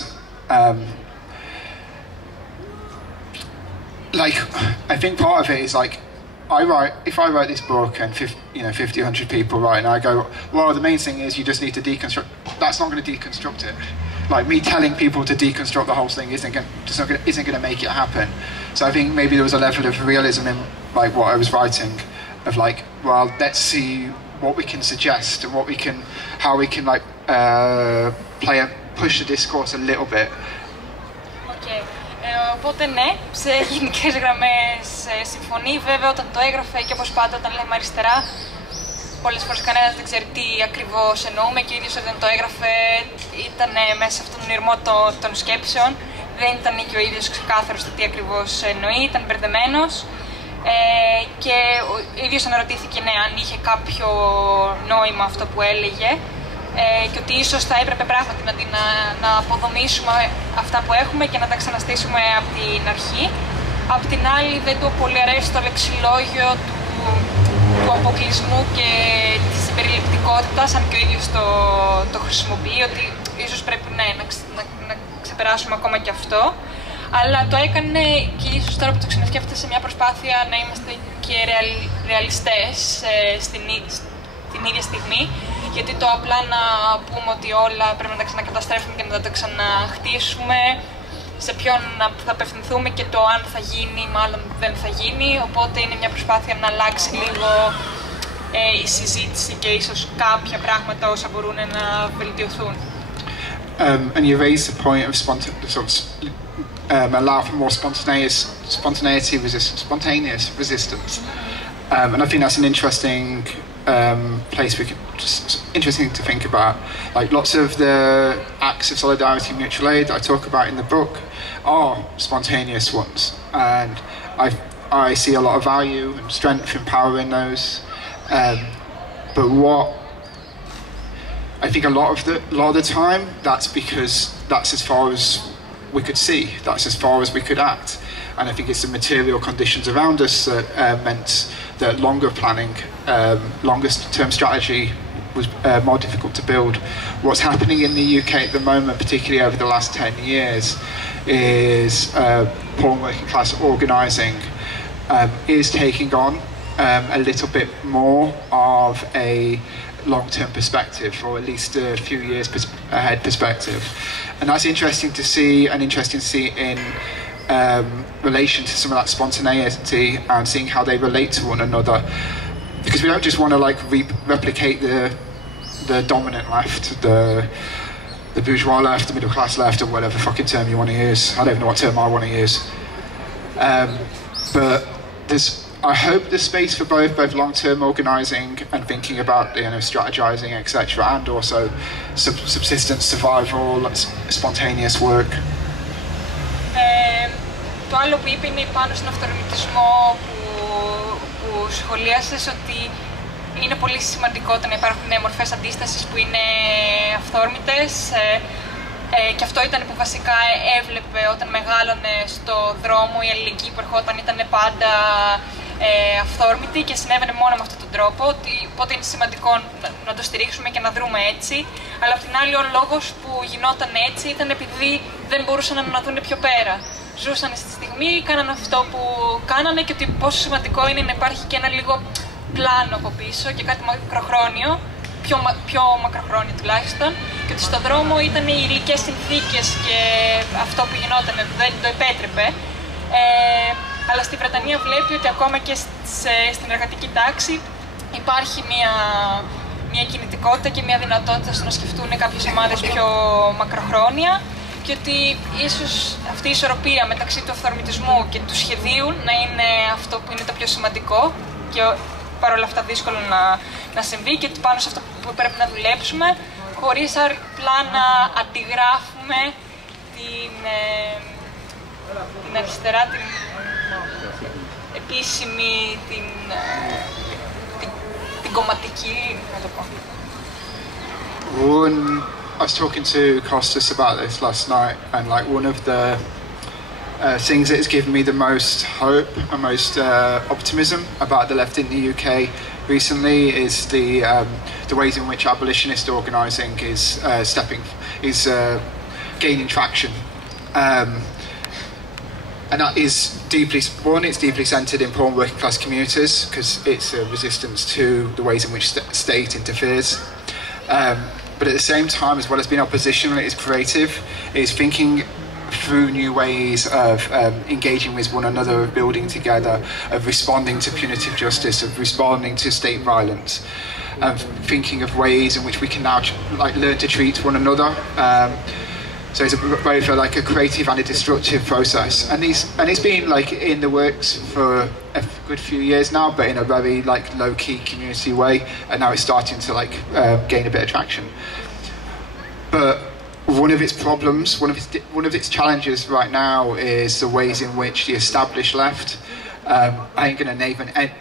I think part of it is if I write this book and 50, 100 people write, and I go, well, the main thing is you just need to deconstruct. That's not going to deconstruct it. Me telling people to deconstruct the whole thing isn't going to make it happen. So I think maybe there was a level of realism in what I was writing, of well, let's see what we can suggest and how we can push the discourse a little bit. Okay. Οπότε ναι, σε γενικές γραμμές συμφωνεί. Βέβαια όταν το έγραφε και όπως πάντα όταν λέμε αριστερά, πολλές φορές κανένας δεν ξέρει τι ακριβώς εννοούμε και ο ίδιος όταν το έγραφε ήταν μέσα σε αυτόν τον ηρμό των σκέψεων. Δεν ήταν και ο ίδιος ξεκάθαρος το τι ακριβώς εννοεί, ήταν μπερδεμένος. Και ο ίδιος αναρωτήθηκε αν είχε κάποιο νόημα αυτό που έλεγε. Και ότι ίσως θα έπρεπε πράγματι να αποδομήσουμε αυτά που έχουμε και να τα ξαναστήσουμε από την αρχή. Απ' την άλλη δεν του πολύ αρέσει το λεξιλόγιο του αποκλεισμού και της συμπεριληπτικότητας, αν και ο ίδιος το χρησιμοποιεί, ότι ίσως πρέπει να ξεπεράσουμε ακόμα και αυτό. Αλλά το έκανε και ίσως τώρα που το ξανασκέφτεται σε μια προσπάθεια να είμαστε και ρεαλιστές την ίδια στιγμή, γιατί το απλά να πούμε ότι όλα πρέπει να τα ξανακαταστρέφουμε και να τα ξαναχτίσουμε, σε ποιον θα απευθυνθούμε και το αν θα γίνει, μάλλον δεν θα γίνει, οπότε είναι μια προσπάθεια να αλλάξει λίγο η συζήτηση και ίσως κάποια πράγματα όσα μπορούν να βελτιωθούν. And you raised the point of allow for more spontaneous resistance, and I think that's an interesting place interesting to think about. Lots of the acts of solidarity and mutual aid that I talk about in the book are spontaneous ones, and I see a lot of value and strength and power in those. But I think a lot of the time that's because that's as far as we could see, that's as far as we could act, and I think it's the material conditions around us that meant that longer planning, longer term strategy was more difficult to build. What's happening in the UK at the moment, particularly over the last 10 years, is poor working class organising is taking on a little bit more of a long-term perspective, or at least a few years ahead perspective. And that's interesting to see in relation to some of that spontaneity and seeing how they relate to one another. Because we don't just want to replicate the dominant left, the bourgeois left, the middle class left, or whatever fucking term you want to use. I don't even know what term I want to use. But I hope there's space for both long-term organising and thinking about strategizing, etc., and also subsistence, survival, spontaneous work. Το άλλο που είπε είναι πάνω στον αυτορμητισμό που σχολίασες, ότι είναι πολύ σημαντικό να υπάρχουν μορφές αντίστασης που είναι αυθόρμητες, και αυτό ήταν που βασικά έβλεπε όταν μεγάλωνε στο δρόμο. Η αλληλεγγύη που ερχόταν ήταν πάντα αυθόρμητη και συνέβαινε μόνο με αυτόν τον τρόπο, οπότε είναι σημαντικό να το στηρίξουμε και να δρούμε έτσι. Αλλά απ' την άλλη ο λόγος που γινόταν έτσι ήταν επειδή δεν μπορούσαν να δουν πιο πέρα. Ζούσαν στη στιγμή, κάνανε αυτό που κάνανε και ότι πόσο σημαντικό είναι να υπάρχει και ένα λίγο πλάνο από πίσω και κάτι μακροχρόνιο, πιο μακροχρόνιο τουλάχιστον, και ότι στον δρόμο ήταν οι υλικές συνθήκες και αυτό που γινόταν δεν το επέτρεπε. Αλλά στη Βρετανία βλέπει ότι ακόμα και στην εργατική τάξη υπάρχει μια κινητικότητα και μια δυνατότητα στο να σκεφτούν κάποιες ομάδες πιο μακροχρόνια, και ότι ίσως αυτή η ισορροπία μεταξύ του αυθορμητισμού και του σχεδίου να είναι αυτό που είναι το πιο σημαντικό, και παρόλα αυτά δύσκολο να συμβεί και πάνω σε αυτό που πρέπει να δουλέψουμε, χωρίς απλά να αντιγράφουμε την αριστερά, την επίσημη, την κομματική, να το πω. I was talking to Kostas about this last night, and like one of the things that has given me the most hope and most optimism about the left in the UK recently is the ways in which abolitionist organising is gaining traction, and that is it's deeply centred in poor and working class communities because it's a resistance to the ways in which state interferes. But at the same time, as well as being oppositional, it is creative. It is thinking through new ways of engaging with one another, of building together, of responding to punitive justice, of responding to state violence, of thinking of ways in which we can now learn to treat one another. So it's both a creative and a destructive process, and it's been in the works for a good few years now, but in a very low-key community way, and now it's starting to gain a bit of traction. But one of its problems, one of its challenges right now is the ways in which the established left, I ain't going to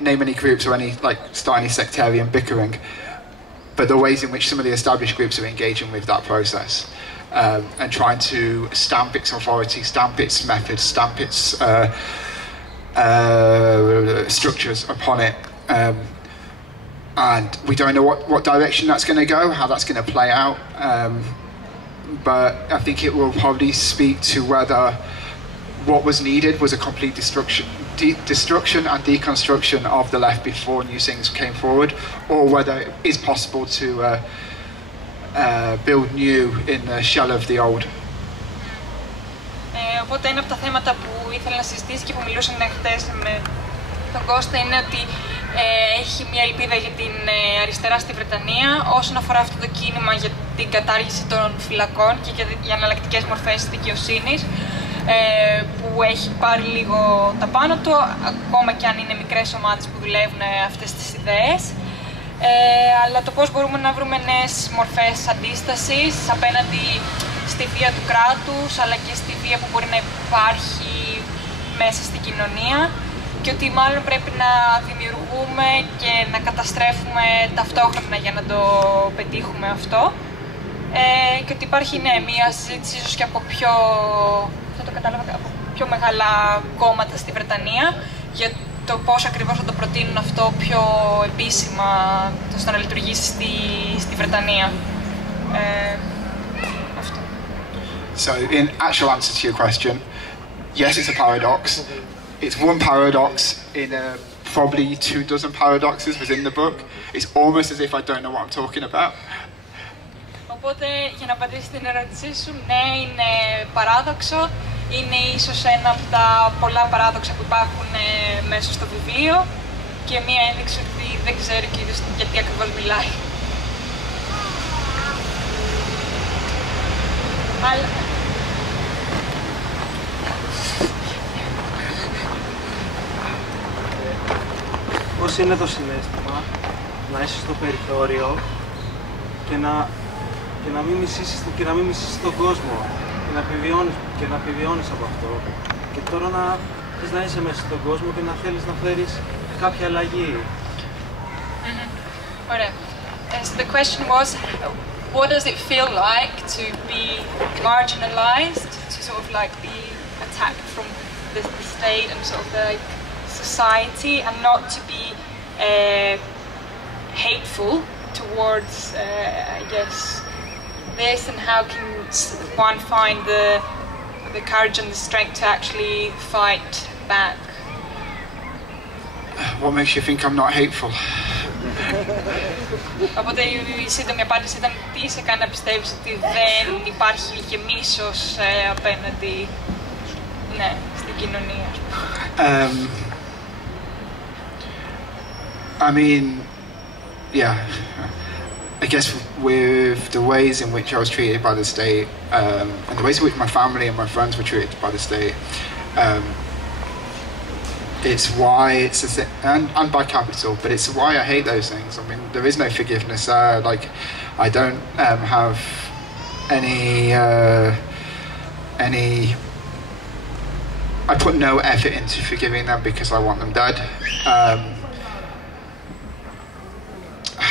name any groups or start any sectarian bickering, but the ways in which some of the established groups are engaging with that process. And trying to stamp its authority, stamp its methods, stamp its structures upon it. And we don't know what direction that's going to go, how that's going to play out. But I think it will probably speak to whether what was needed was a complete destruction and deconstruction of the left before new things came forward, or whether it is possible to build new in the shell of the old. Οπότε ένα από τα θέματα που ήθελα να συζητήσει και που μιλούσαν χτες με τον Κώστα είναι ότι έχει μια ελπίδα για την αριστερά στη Βρετανία όσον αφορά αυτό το κίνημα για την κατάργηση των φυλακών και για εναλλακτικές μορφές δικαιοσύνης, που έχει πάρει λίγο τα πάνω του, ακόμα και αν είναι μικρές ομάδες που δουλεύουν αυτές τις ιδέες. Αλλά το πώς μπορούμε να βρούμε νέες μορφές αντίστασης απέναντι στη βία του κράτους, αλλά και στη βία που μπορεί να υπάρχει μέσα στην κοινωνία, και ότι μάλλον πρέπει να δημιουργούμε και να καταστρέφουμε ταυτόχρονα για να το πετύχουμε αυτό, και ότι υπάρχει μια συζήτηση ίσως και από πιο μεγάλα κόμματα στη Βρετανία για το πώς ακριβώς θα το προτείνουν αυτό πιο επίσημα ώστε να λειτουργήσει στη Βρετανία. Αυτό. So, in actual answer to your question, yes, it's a paradox. It's one paradox in probably 24 paradoxes within the book. It's almost as if I don't know what I'm talking about. Οπότε, για να απαντήσει την ερώτησή σου, ναι, είναι παράδοξο. Είναι ίσως ένα από τα πολλά παράδοξα που υπάρχουν μέσα στο βιβλίο και μία ένδειξη ότι δεν ξέρει ο κύριος γιατί ακριβώς μιλάει. Αλλά... Πώς είναι το συναίσθημα να είσαι στο περιθώριο και να μην μισήσεις τον κόσμο και να επιβιώνεις από αυτό, και τώρα να θες να είσαι μέσα στον κόσμο και να θέλεις να φέρεις κάποια αλλαγή. Ωραία. So the question was, what does it feel like to be marginalized, to sort of be attacked from the state and sort of the society, and not to be hateful towards, I guess, this, and how can one find the courage and the strength to actually fight back? What makes you think I'm not hateful? Οπότε η σύντομη απάντηση ήταν τι σε κάνει να πιστεύεις ότι δεν υπάρχει και μίσος απέναντι στην κοινωνία. I mean, yeah. I guess with the ways in which I was treated by the state, and the ways in which my family and my friends were treated by the state, it's why it's and by capital, but it's why I hate those things. I mean, there is no forgiveness there. Like, I don't have any. I put no effort into forgiving them because I want them dead.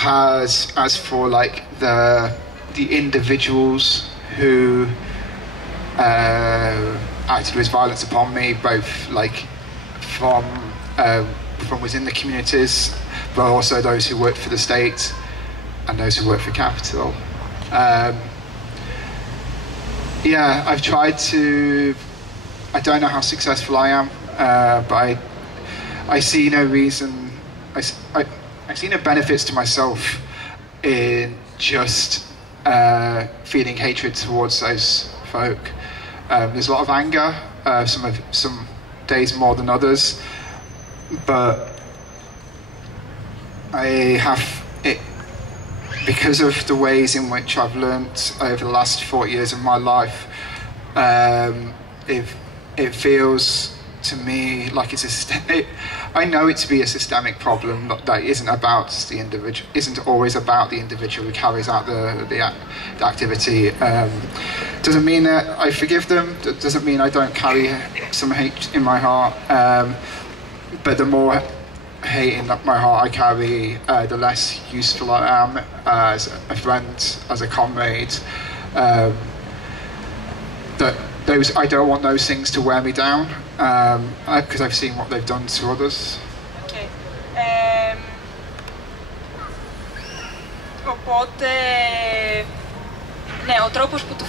As for like the individuals who acted with violence upon me, both like from within the communities, but also those who worked for the state and those who worked for capital. Yeah, I've tried to. I don't know how successful I am, but I see no reason. I see no benefits to myself in just feeling hatred towards those folk. There's a lot of anger, some days more than others, but I have it because of the ways in which I've learnt over the last 40 years of my life. It feels to me like it's I know it to be a systemic problem that isn't about the individual, isn't always about the individual who carries out the activity. Doesn't mean that I forgive them. Doesn't mean I don't carry some hate in my heart. But the more hate in my heart I carry, the less useful I am as a friend, as a comrade. I don't want those things to wear me down, because I've seen what they've done to others. Okay. Οπότε, ναι, ο τρόπος που του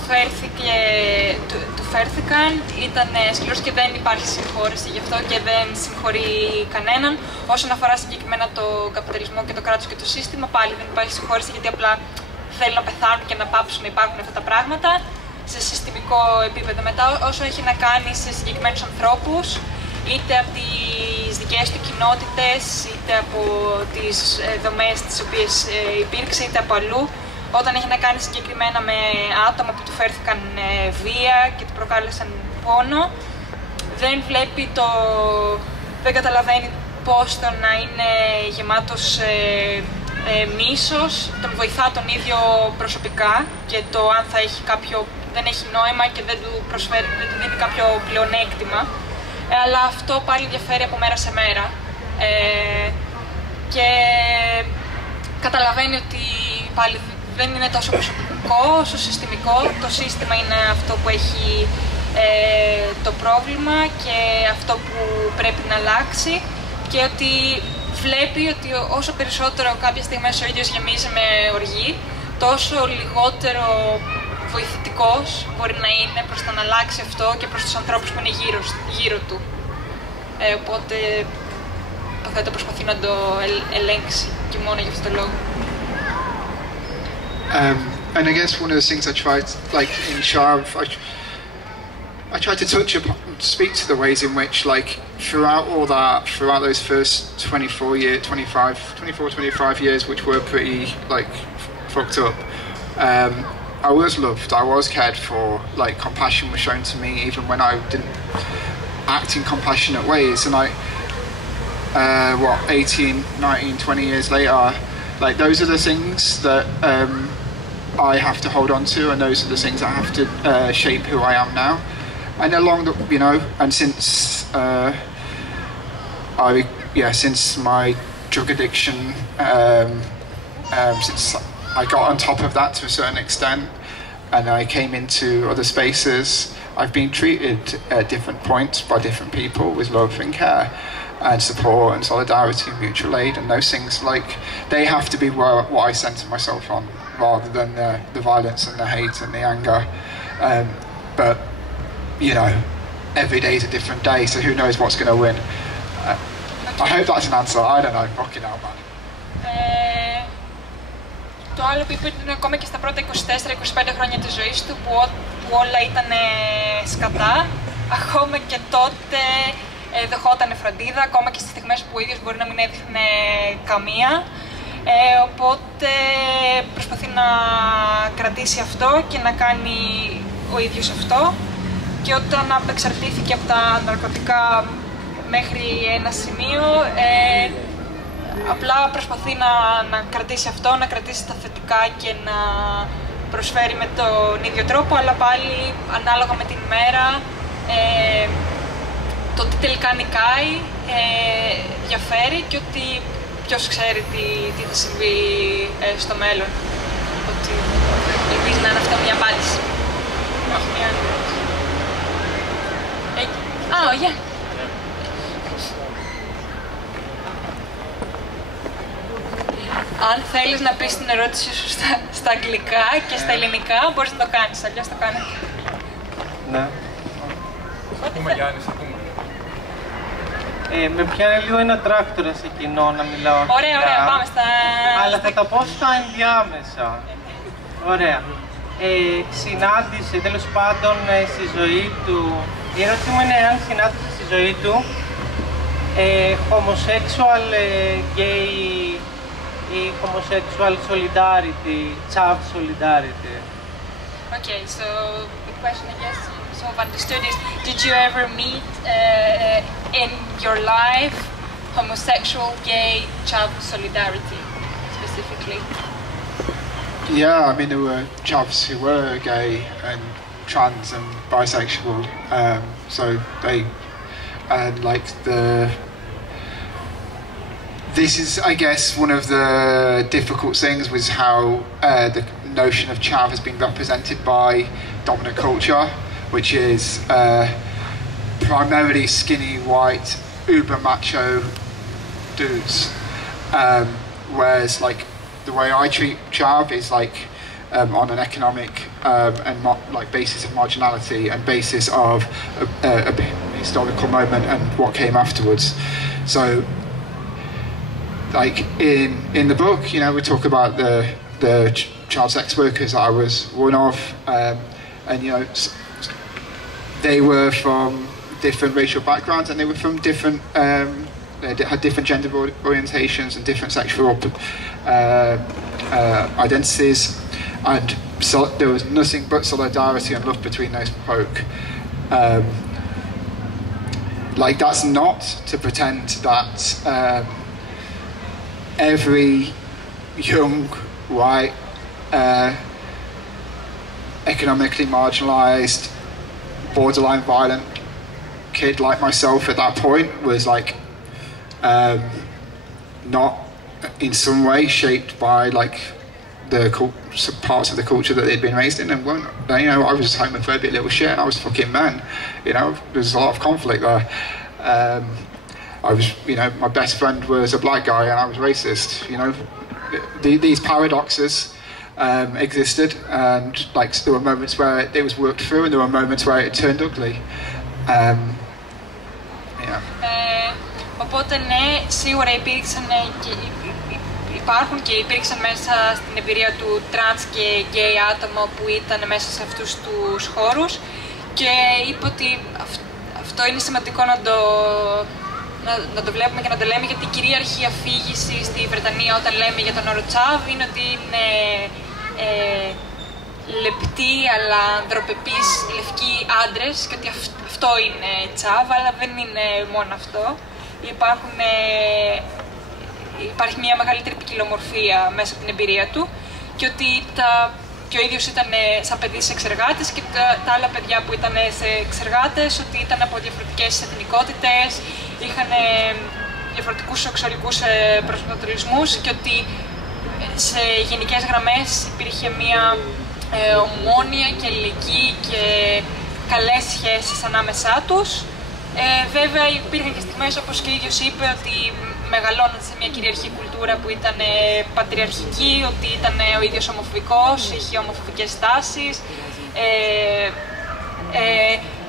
φέρθηκαν ήταν σκληρός και δεν υπάρχει συγχώρεση γι' αυτό και δεν συγχωρεί κανέναν. Όσον αφορά συγκεκριμένα το καπιταλισμό και το κράτος και το σύστημα, πάλι δεν υπάρχει συγχώρεση γιατί απλά θέλουν να πεθάνουν και να πάψουν να υπάρχουν αυτά τα πράγματα. Σε συστημικό επίπεδο. Μετά, όσο έχει να κάνει σε συγκεκριμένους ανθρώπους, είτε από τις δικές του κοινότητες, είτε από τις δομές τις οποίες υπήρξε, είτε από αλλού, όταν έχει να κάνει συγκεκριμένα με άτομα που του φέρθηκαν βία και του προκάλεσαν πόνο, δεν καταλαβαίνει πώς το να είναι γεμάτος μίσος τον βοηθά τον ίδιο προσωπικά και το αν θα έχει δεν έχει νόημα και δεν του δίνει κάποιο πλεονέκτημα, αλλά αυτό πάλι διαφέρει από μέρα σε μέρα και καταλαβαίνει ότι πάλι δεν είναι τόσο προσωπικό όσο συστημικό. Το σύστημα είναι αυτό που έχει το πρόβλημα και αυτό που πρέπει να αλλάξει και ότι βλέπει ότι όσο περισσότερο κάποιες στιγμές ο ίδιος γεμίζει με οργή, τόσο λιγότερο βοηθητικός μπορεί να είναι προς το να αλλάξει αυτό και προς τους ανθρώπους που είναι γύρω του. Οπότε υποθέτω προσπαθεί να το ελέγξει και μόνο για αυτόν τον λόγο. And I guess one of the things I tried, like in Chav, I tried to speak to the ways in which, like, throughout those first 25 years, which were pretty, like, fucked up, I was loved, I was cared for, like, compassion was shown to me even when I didn't act in compassionate ways, and 18, 19, 20 years later, like, those are the things that I have to hold on to, and those are the things that have to shape who I am now. And along the, and since my drug addiction, since I got on top of that to a certain extent, and I came into other spaces, I've been treated at different points by different people with love and care, and support and solidarity and mutual aid, and those things, like, they have to be what I center myself on, rather than the violence and the hate and the anger. But every day is a different day, so who knows what's going to win. I hope that's an answer. I don't know. Fucking hell, man. Το άλλο που είπε είναι ακόμα και στα πρώτα 24-25 χρόνια της ζωής του που όλα ήταν σκατά, ακόμα και τότε δεχόταν φροντίδα, ακόμα και στις στιγμές που ο ίδιος μπορεί να μην έδειχνε καμία. Οπότε προσπαθεί να κρατήσει αυτό και να κάνει ο ίδιος αυτό. Και όταν απεξαρτήθηκε από τα ναρκωτικά μέχρι ένα σημείο. Απλά προσπαθεί να κρατήσει αυτό, να κρατήσει τα θετικά και να προσφέρει με τον ίδιο τρόπο, αλλά πάλι ανάλογα με την ημέρα, το τι τελικά νικάει διαφέρει και ότι ποιος ξέρει τι θα συμβεί στο μέλλον. Ότι ελπίζει να είναι αυτό μια απάντηση. Γεια. Αν θέλεις να πεις την ερώτησή σου στα αγγλικά και στα ελληνικά, μπορείς να το κάνεις, αλλιώς το κάνω. Ναι. Ακούμε Γιάννη, ακούμε. Με πιάνει λίγο ένα τράκτορα σε κοινό να μιλάω. Ωραία, πάμε στα... Αλλά θα τα πω στα ενδιάμεσα. Ωραία. Συνάντησε τέλος πάντων στη ζωή του. Η ερώτηση μου είναι αν συνάντησε στη ζωή του homosexual, gay ή homosexual solidarity, Chav solidarity. Okay, so the question I guess so I've understood is, did you ever meet in your life homosexual, gay, Chav solidarity specifically? Yeah, I mean there were Chavs who were gay and trans and bisexual, so they like this is, I guess, one of the difficult things was how the notion of Chav has been represented by dominant culture, which is primarily skinny, white, uber macho dudes, whereas like the way I treat Chav is like on an economic and like basis of marginality and basis of a historical moment and what came afterwards. So like in the book, you know, we talk about the child sex workers that I was one of, and you know, they were from different racial backgrounds and they were from different, they had different gender orientations and different sexual identities, and so there was nothing but solidarity and love between those folk. Like that's not to pretend that every young, white, economically marginalised, borderline violent kid like myself at that point was like not in some way shaped by like the parts of the culture that they'd been raised in, and weren't, you know, I was just homophobic little shit and I was fucking man, you know, there's a lot of conflict there. I was, you know, my best friend was a black guy and I was racist, you know. These paradoxes existed, and like there were moments where it was worked through and there were moments where it turned ugly. Yeah. Οπότε ναι, σίγουρα υπάρχουν και υπήρξαν μέσα στην εμπειρία του τρανς και γκέι άτομα που ήταν μέσα σε αυτούς τους χώρους, και είπε ότι αυτό είναι σημαντικό να το βλέπουμε και να το λέμε, γιατί η κυρίαρχη αφήγηση στη Βρετανία όταν λέμε για τον όρο Chav είναι ότι είναι λεπτοί αλλά ανδροπεπείς λευκοί άντρες και ότι αυτό είναι Chav, αλλά δεν είναι μόνο αυτό. Υπάρχει μια μεγαλύτερη ποικιλομορφία μέσα από την εμπειρία του, και ότι και ο ίδιος ήταν σαν παιδί σε εξεργάτες και τα άλλα παιδιά που ήταν σε εξεργάτες ότι ήταν από διαφορετικές εθνικότητες, είχαν διαφορετικούς σεξουαλικούς προσανατολισμούς, και ότι σε γενικές γραμμές υπήρχε μια ομόνοια και αλληλεγγύη και καλές σχέσεις ανάμεσά τους. Βέβαια υπήρχαν και στιγμές, όπως και ο ίδιος είπε, ότι μεγαλώνοντας σε μια κυριαρχική κουλτούρα που ήταν πατριαρχική, ότι ήταν ο ίδιος ομοφοβικός, είχε ομοφοβικές τάσεις,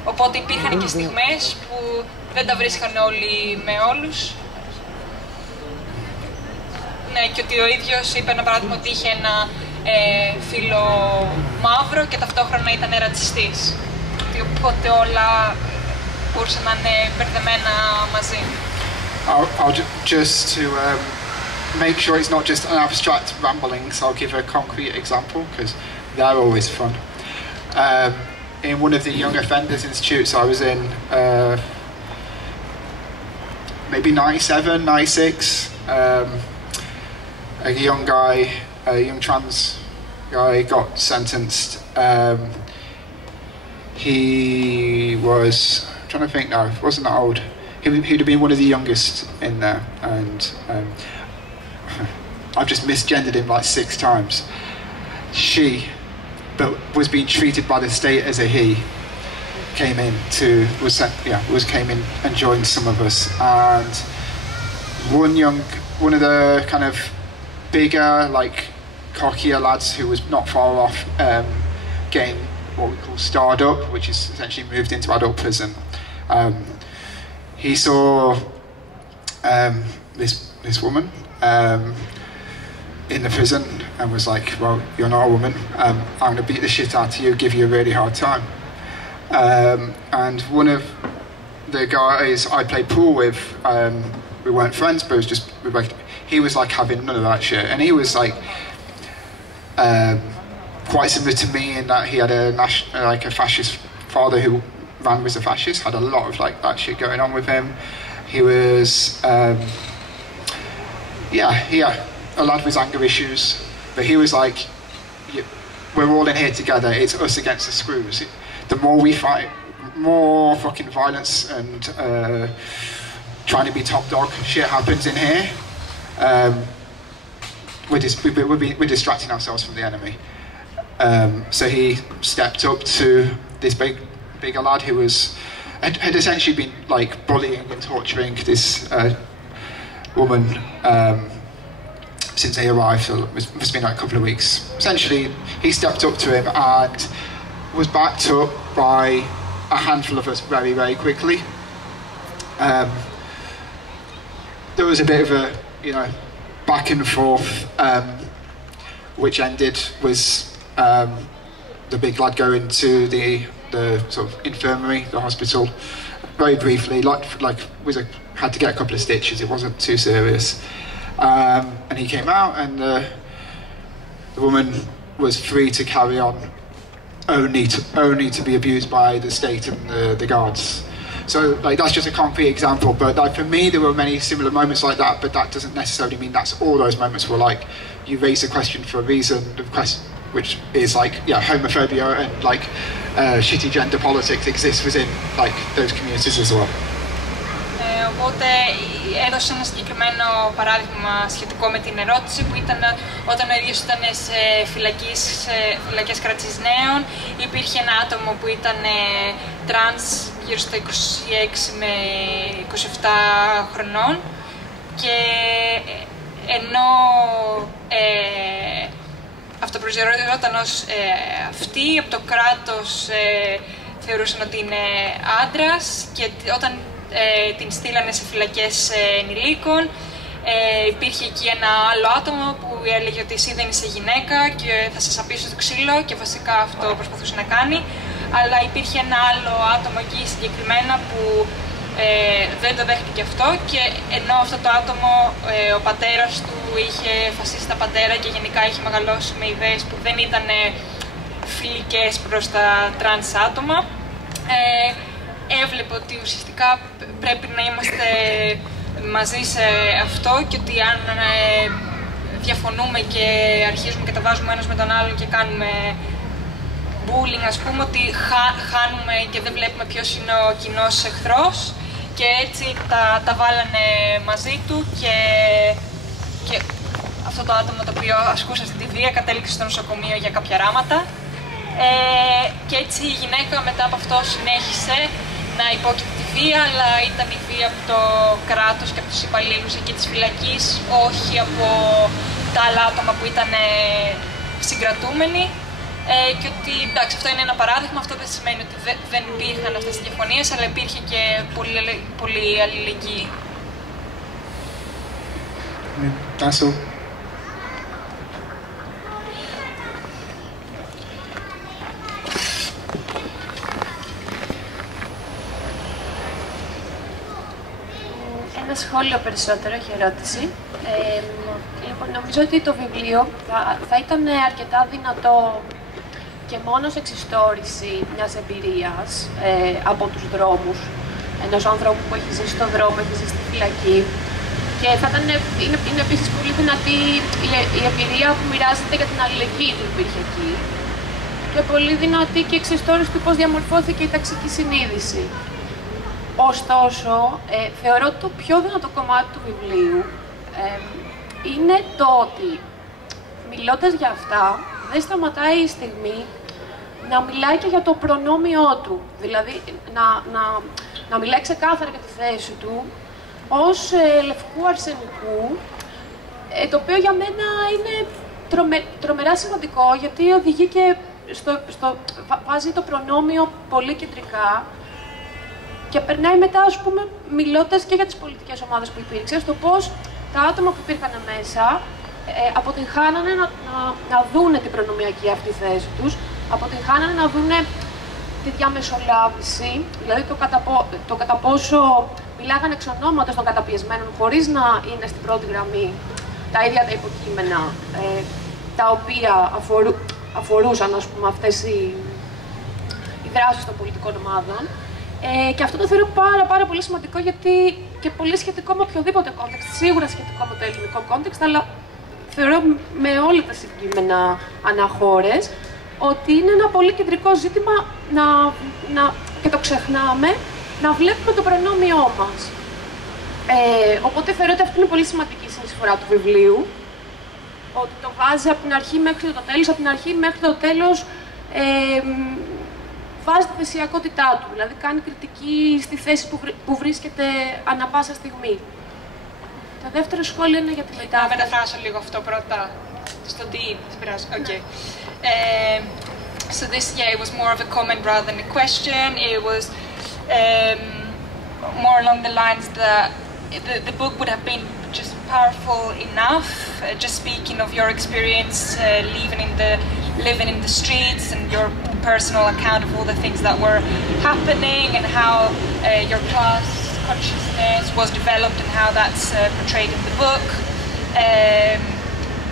οπότε υπήρχαν και στιγμές που δεν τα βρίσκαν όλοι με όλους. Ναι, και ότι ο ίδιος είπε ένα παράδειγμα ότι είχε ένα φίλο μαύρο και ταυτόχρονα ήταν ρατσιστής. Οπότε όλα μπορούσαν να είναι μπερδεμένα μαζί. I'll just to make sure it's not just an abstract ramblings, I'll give a concrete example because they're always fun. In one of the young offenders institutes I was in maybe 97, 96. A young guy, a young trans guy got sentenced. He was, I'm trying to think now, he wasn't that old. He'd have been one of the youngest in there, and I've just misgendered him like 6 times. She, but was being treated by the state as a he, came in and joined some of us, and one of the kind of bigger, like cockier lads who was not far off getting what we call starred up, which is essentially moved into adult prison. He saw this woman in the prison and was like, well, you're not a woman, I'm going to beat the shit out of you, give you a really hard time. And one of the guys I played pool with, we weren't friends, but it was just, he was like having none of that shit, and he was like quite similar to me in that he had a fascist father who ran as a fascist, had a lot of like that shit going on with him. He was a lad with anger issues, but he was like, we're all in here together, it's us against the screws. The more we fight, more fucking violence and trying to be top dog shit happens in here. We're distracting ourselves from the enemy. So he stepped up to this bigger lad who had essentially been like bullying and torturing this woman since they arrived. So it must have been like a couple of weeks. Essentially, he stepped up to him and was backed up by a handful of us very, very quickly. There was a bit of a, back and forth, which ended with the big lad going to the sort of infirmary, the hospital, very briefly. Had to get a couple of stitches. It wasn't too serious, and he came out, and the woman was free to carry on, only to be abused by the state and the guards. So that's just a concrete example, but for me there were many similar moments like that, but that doesn't necessarily mean that's all those moments were like, you raise a question for a reason, which is homophobia and shitty gender politics exists within those communities as well. Οπότε έδωσε ένα συγκεκριμένο παράδειγμα σχετικό με την ερώτηση που ήταν όταν ο ίδιος ήταν σε φυλακές κράτησης νέων. Υπήρχε ένα άτομο που ήταν τρανς γύρω στα 26 με 27 χρονών και ενώ αυτοπροσδιοριζόταν ως αυτή, από το κράτος θεωρούσαν ότι είναι άντρας και όταν την στείλανε σε φυλακές ενηλίκων. Υπήρχε εκεί ένα άλλο άτομο που έλεγε ότι εσύ δεν είσαι γυναίκα και θα σας απίσω στο ξύλο και βασικά αυτό προσπαθούσε να κάνει. Αλλά υπήρχε ένα άλλο άτομο εκεί συγκεκριμένα που δεν το δέχτηκε αυτό και ενώ αυτό το άτομο, ο πατέρας του είχε φασίστα πατέρα και γενικά είχε μεγαλώσει με ιδέες που δεν ήταν φιλικές προς τα τρανς άτομα, έβλεπε ότι ουσιαστικά πρέπει να είμαστε μαζί σε αυτό και ότι αν διαφωνούμε και αρχίζουμε και τα βάζουμε ένας με τον άλλον και κάνουμε bullying, ας πούμε, ότι χάνουμε και δεν βλέπουμε ποιος είναι ο κοινός εχθρός και έτσι τα βάλανε μαζί του και αυτό το άτομο το οποίο ασκούσε αυτή τη βία κατέληξε στο νοσοκομείο για κάποια ράματα και έτσι η γυναίκα μετά από αυτό συνέχισε να υπόκειται τη βία, αλλά ήταν η βία από το κράτος και από τους υπαλλήλους εκεί της φυλακής, όχι από τα άλλα άτομα που ήταν συγκρατούμενοι. Και ότι εντάξει, αυτό είναι ένα παράδειγμα, αυτό δεν σημαίνει ότι δεν υπήρχαν αυτές τις διαφωνίες, αλλά υπήρχε και πολύ αλληλεγγύη. Ένα σχόλιο περισσότερο, όχι ερώτηση. Νομίζω ότι το βιβλίο θα ήταν αρκετά δυνατό και μόνο σε εξιστόρηση μιας εμπειρίας από τους δρόμους ενός ανθρώπου που έχει ζήσει στον δρόμο, έχει ζήσει στη φυλακή. Και είναι επίσης πολύ δυνατή η εμπειρία που μοιράζεται για την αλληλεγγύη που υπήρχε εκεί. Και πολύ δυνατή και η εξιστόρηση του πώς διαμορφώθηκε η ταξική συνείδηση. Ωστόσο, θεωρώ ότι το πιο δυνατό κομμάτι του βιβλίου είναι το ότι, μιλώντας για αυτά, δεν σταματάει η στιγμή να μιλάει και για το προνόμιό του. Δηλαδή, να μιλάει ξεκάθαρα για τη θέση του ως λευκού αρσενικού, το οποίο για μένα είναι τρομερά σημαντικό, γιατί οδηγεί και βάζει το προνόμιο πολύ κεντρικά και περνάει μετά, ας πούμε, μιλώντας και για τις πολιτικές ομάδες που υπήρξαν, στο πώς τα άτομα που υπήρχαν μέσα αποτυγχάνανε να δούνε την προνομιακή αυτή θέση τους, αποτυγχάνανε να δούνε τη διαμεσολάβηση, δηλαδή το κατά πόσο μιλάγανε εξ ονόματος των καταπιεσμένων, χωρίς να είναι στην πρώτη γραμμή τα ίδια τα υποκείμενα τα οποία αφορούσαν, ας πούμε, αυτές οι δράσεις των πολιτικών ομάδων. Και αυτό το θεωρώ πάρα πολύ σημαντικό, γιατί και πολύ σχετικό με οποιοδήποτε context, σίγουρα σχετικό με το ελληνικό context, αλλά θεωρώ με όλα τα συγκεκριμένα αναχώρες, ότι είναι ένα πολύ κεντρικό ζήτημα και το ξεχνάμε, να βλέπουμε το προνόμιό μας. Οπότε θεωρώ ότι αυτή είναι πολύ σημαντική η συνεισφορά του βιβλίου, ότι το βάζει από την αρχή μέχρι το τέλος, από την αρχή μέχρι το τέλος βάζει τη θεσιακότητά του, δηλαδή κάνει κριτική στη θέση που βρίσκεται ανά πάσα στιγμή. Το δεύτερο σχόλιο είναι για τη μετάφραση. Να μεταφράσω λίγο αυτό πρώτα, στον τι πειράζει. Okay. So this, it was more of a comment rather than a question. It was more along the lines that the book would have been just powerful enough, just speaking of your experience living in the streets and your personal account of all the things that were happening and how your class consciousness was developed and how that's portrayed in the book,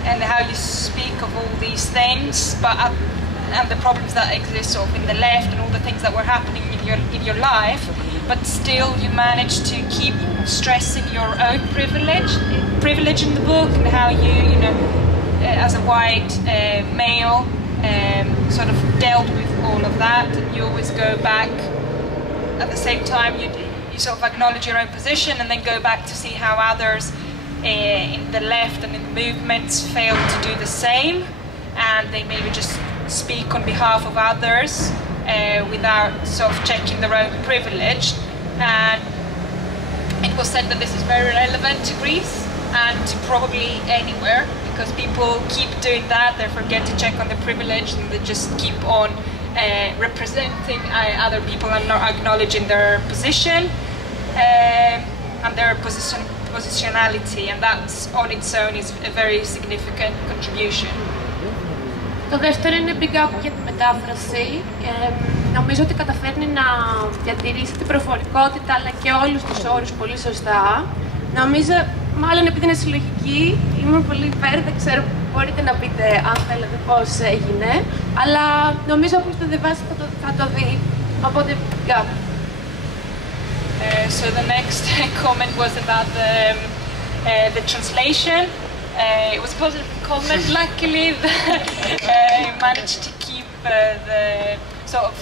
and how you speak of all these things, and the problems that exist sort of in the left and all the things that were happening in your life, but still you managed to keep stressing your own privilege in the book, and how you know, as a white male, sort of dealt with all of that, and you always go back. At the same time, you sort of acknowledge your own position, and then go back to see how others in the left and in the movements failed to do the same, and they maybe just speak on behalf of others without sort of checking their own privilege. And it was said that this is very relevant to Greece and to probably anywhere, because people keep doing that, they forget to check on their privilege, and they just keep on representing other people and not acknowledging their position and their positionality, and that on its own is a very significant contribution. Το δεύτερο είναι big up για τη μετάφραση. Νομίζω ότι καταφέρνει να διατηρήσει την προφορικότητα αλλά και όλους τους όρους πολύ σωστά. Νομίζω, μάλλον επειδή είναι συλλογική, είμαι πολύ υπέρ, δεν ξέρω, μπορείτε να πείτε αν θέλετε πώς έγινε, αλλά νομίζω ότι το διαβάσει θα το δει, οπότε big up. So the next comment was about the translation. It was a positive comment. Luckily, I managed to keep the sort of,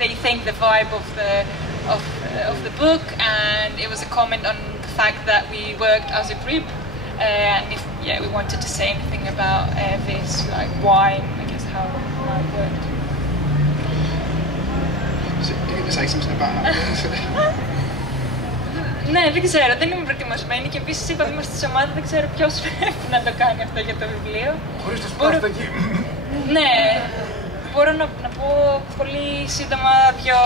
they think, the vibe of the book, and it was a comment on the fact that we worked as a group, and if we wanted to say anything about this, like why, I guess how it worked. So you're going to say something about how Ναι, δεν ξέρω, δεν είμαι προετοιμασμένη και επίσης είπαμε είμαστε στη ομάδα, δεν ξέρω ποιος πρέπει να το κάνει αυτό για το βιβλίο. Χωρίς το σπάστα εκεί. Ναι, μπορώ να πω πολύ σύντομα δύο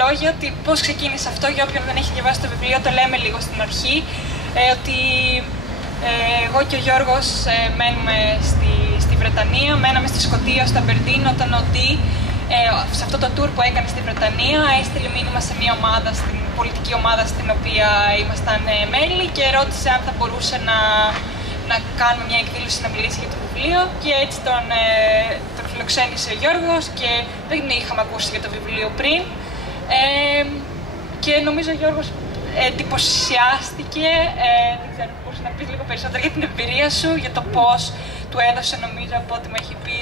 λόγια ότι πώς ξεκίνησε αυτό, για όποιον δεν έχει διαβάσει το βιβλίο, το λέμε λίγο στην αρχή, ότι εγώ και ο Γιώργος μένουμε στη Βρετανία, μέναμε στη Σκωτία, στο Αμπερντίν, όταν ο Ντί σε αυτό το tour που έκανε στη Βρετανία έστειλε μήνυμα σε μια ομάδα, στην πολιτική ομάδα στην οποία ήμασταν μέλη, και ρώτησε αν θα μπορούσε να κάνουμε μια εκδήλωση να μιλήσει για το βιβλίο, και έτσι τον φιλοξένησε ο Γιώργος και δεν είχαμε ακούσει για το βιβλίο πριν. και νομίζω ο Γιώργος εντυπωσιάστηκε. Δεν ξέρω, μπορείς να πεις λίγο περισσότερα για την εμπειρία σου, για το πώς του έδωσε, νομίζω, από ό,τι μου έχει πει,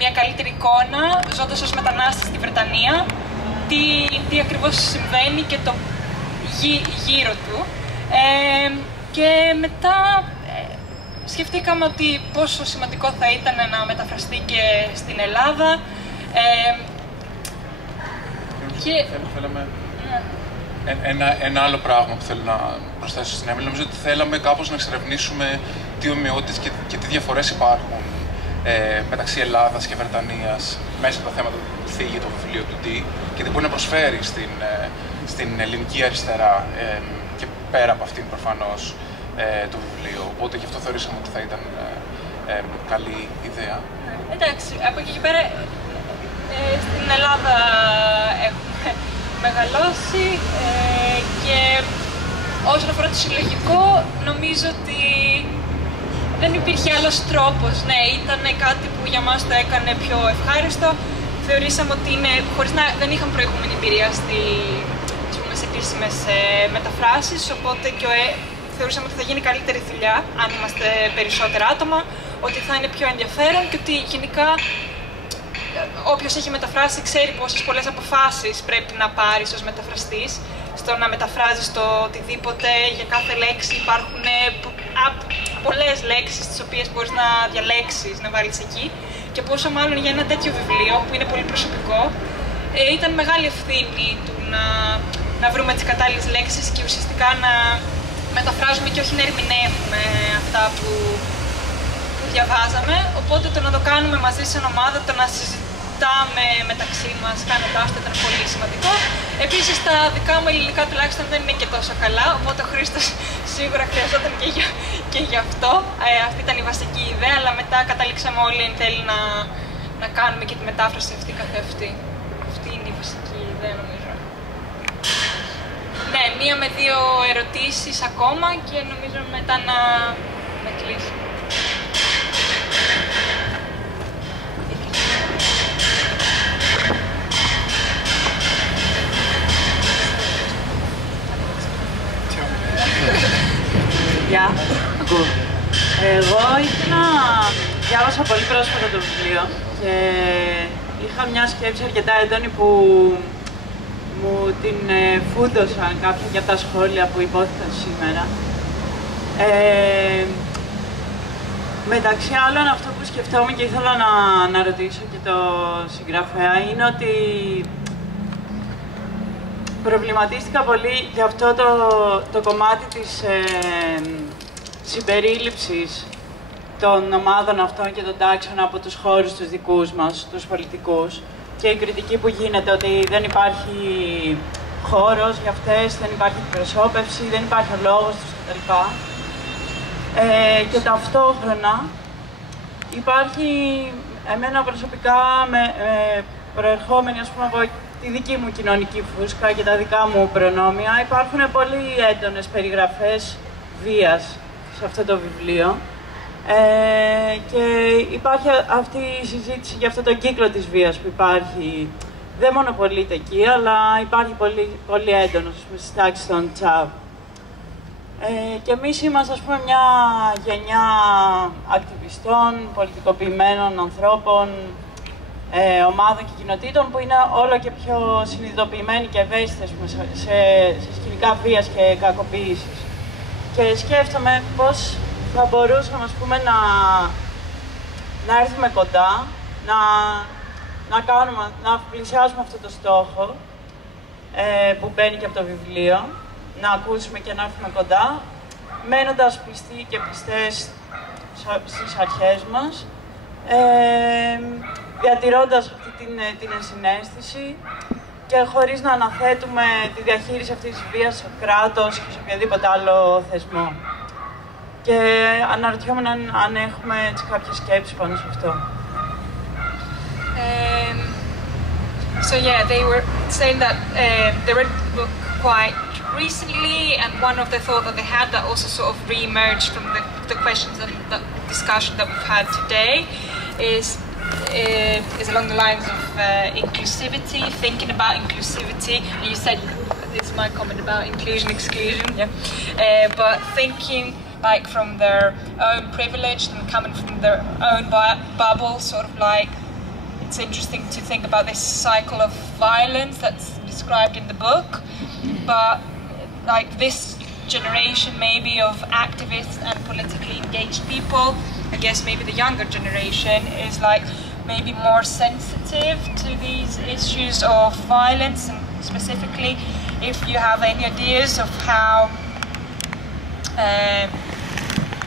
μια καλύτερη εικόνα, ζώντας ως μετανάστης στη Βρετανία, τι ακριβώς συμβαίνει και το γύρω του. Και μετά σκεφτήκαμε ότι πόσο σημαντικό θα ήταν να μεταφραστεί και στην Ελλάδα. Θέλαμε ένα άλλο πράγμα που θέλω να προσθέσω στην Έμιλη. Νομίζω ότι θέλαμε κάπως να εξερευνήσουμε τι ομοιότητες και τι διαφορές υπάρχουν μεταξύ Ελλάδας και Βρετανίας μέσα από τα θέματα που θίγει το βιβλίο του D και τι μπορεί να προσφέρει στην ελληνική αριστερά και πέρα από αυτήν προφανώς το βιβλίο. Οπότε γι' αυτό θεωρήσαμε ότι θα ήταν καλή ιδέα. Εντάξει, από εκεί και πέρα στην Ελλάδα έχουμε μεγαλώσει και όσον αφορά το συλλογικό, νομίζω ότι δεν υπήρχε άλλος τρόπος. Ναι, ήταν κάτι που για μας το έκανε πιο ευχάριστο. Θεωρήσαμε ότι είναι, χωρίς να δεν είχαμε προηγούμενη εμπειρία σε επίσημες μεταφράσεις, οπότε και θεωρήσαμε ότι θα γίνει καλύτερη δουλειά αν είμαστε περισσότερα άτομα, ότι θα είναι πιο ενδιαφέρον και ότι γενικά όποιος έχει μεταφράσει ξέρει πόσες πολλές αποφάσεις πρέπει να πάρεις ως μεταφραστής στο να μεταφράζεις το οτιδήποτε. Για κάθε λέξη υπάρχουν πολλές λέξεις τις οποίες μπορείς να διαλέξεις, να βάλεις εκεί, και πόσο μάλλον για ένα τέτοιο βιβλίο που είναι πολύ προσωπικό. Ήταν μεγάλη ευθύνη του να βρούμε τις κατάλληλες λέξεις και ουσιαστικά να μεταφράζουμε και όχι να ερμηνεύουμε αυτά που διαβάζαμε. Οπότε το να το κάνουμε μαζί σε ομάδα, το να συζητάμε μεταξύ μας κάνοντάς το ήταν πολύ σημαντικό. Επίσης τα δικά μου ελληνικά τουλάχιστον δεν είναι και τόσο καλά, οπότε ο Χρήστος σίγουρα χρειαζόταν και γι' αυτό. Αυτή ήταν η βασική ιδέα, αλλά μετά καταλήξαμε όλοι εν τέλει να κάνουμε και τη μετάφραση αυτή καθεαυτή. Αυτή είναι η βασική ιδέα, νομίζω. Ναι, μία με δύο ερωτήσεις ακόμα και νομίζω μετά να κλείσουμε. Γεια. Εγώ διάβασα πολύ πρόσφατα το βιβλίο και είχα μια σκέψη αρκετά έντονη που μου την φούντωσαν κάποια για τα σχόλια που υπόθηκαν σήμερα. Μεταξύ άλλων, αυτό που σκεφτόμουν και ήθελα να ρωτήσω και το συγγραφέα είναι ότι προβληματίστηκα πολύ για αυτό το κομμάτι της συμπερίληψης των ομάδων αυτών και των τάξεων από τους χώρους τους δικούς μας, τους πολιτικούς, και η κριτική που γίνεται ότι δεν υπάρχει χώρος για αυτές, δεν υπάρχει εκπροσώπευση, δεν υπάρχει ο λόγος τους κτλ. Και ταυτόχρονα υπάρχει εμένα προσωπικά προερχόμενη από τη δική μου κοινωνική φούσκα και τα δικά μου προνόμια, υπάρχουν πολύ έντονες περιγραφές βίας σε αυτό το βιβλίο και υπάρχει αυτή η συζήτηση για αυτό το κύκλο της βίας που υπάρχει, δεν μονοπολείται εκεί, αλλά υπάρχει πολύ έντονος στις τάξεις των Chav. Και εμείς είμαστε, ας πούμε, μια γενιά ακτιβιστών, πολιτικοποιημένων ανθρώπων, ομάδων και κοινοτήτων που είναι όλο και πιο συνειδητοποιημένοι και ευαίσθητες σε σκηνικά βίας και κακοποίησης. Και σκέφτομαι πώς θα μπορούσαμε, ας πούμε, να έρθουμε κοντά, να πλησιάσουμε αυτό το στόχο που μπαίνει και από το βιβλίο, να ακούσουμε και να έρθουμε κοντά, μένοντας πιστοί και πιστές στις αρχές μας, διατηρώντας αυτή την ενσυναίσθηση και χωρίς να αναθέτουμε τη διαχείριση αυτής της βίας στο κράτος και σε οποιοδήποτε άλλο θεσμό. Και αναρωτιόμουν αν έχουμε κάποιες σκέψεις πάνω σε αυτό. So yeah, they were saying that they read the book quite recently, and one of the thoughts that they had that also sort of re-emerged from the questions and the discussion that we've had today is along the lines of inclusivity, thinking about inclusivity. And you said it's my comment about inclusion, exclusion, yeah. But thinking like from their own privilege and coming from their own bubble, sort of like, it's interesting to think about this cycle of violence that's described in the book, but like this generation maybe of activists and politically engaged people, I guess maybe the younger generation is like maybe more sensitive to these issues of violence, and specifically if you have any ideas of how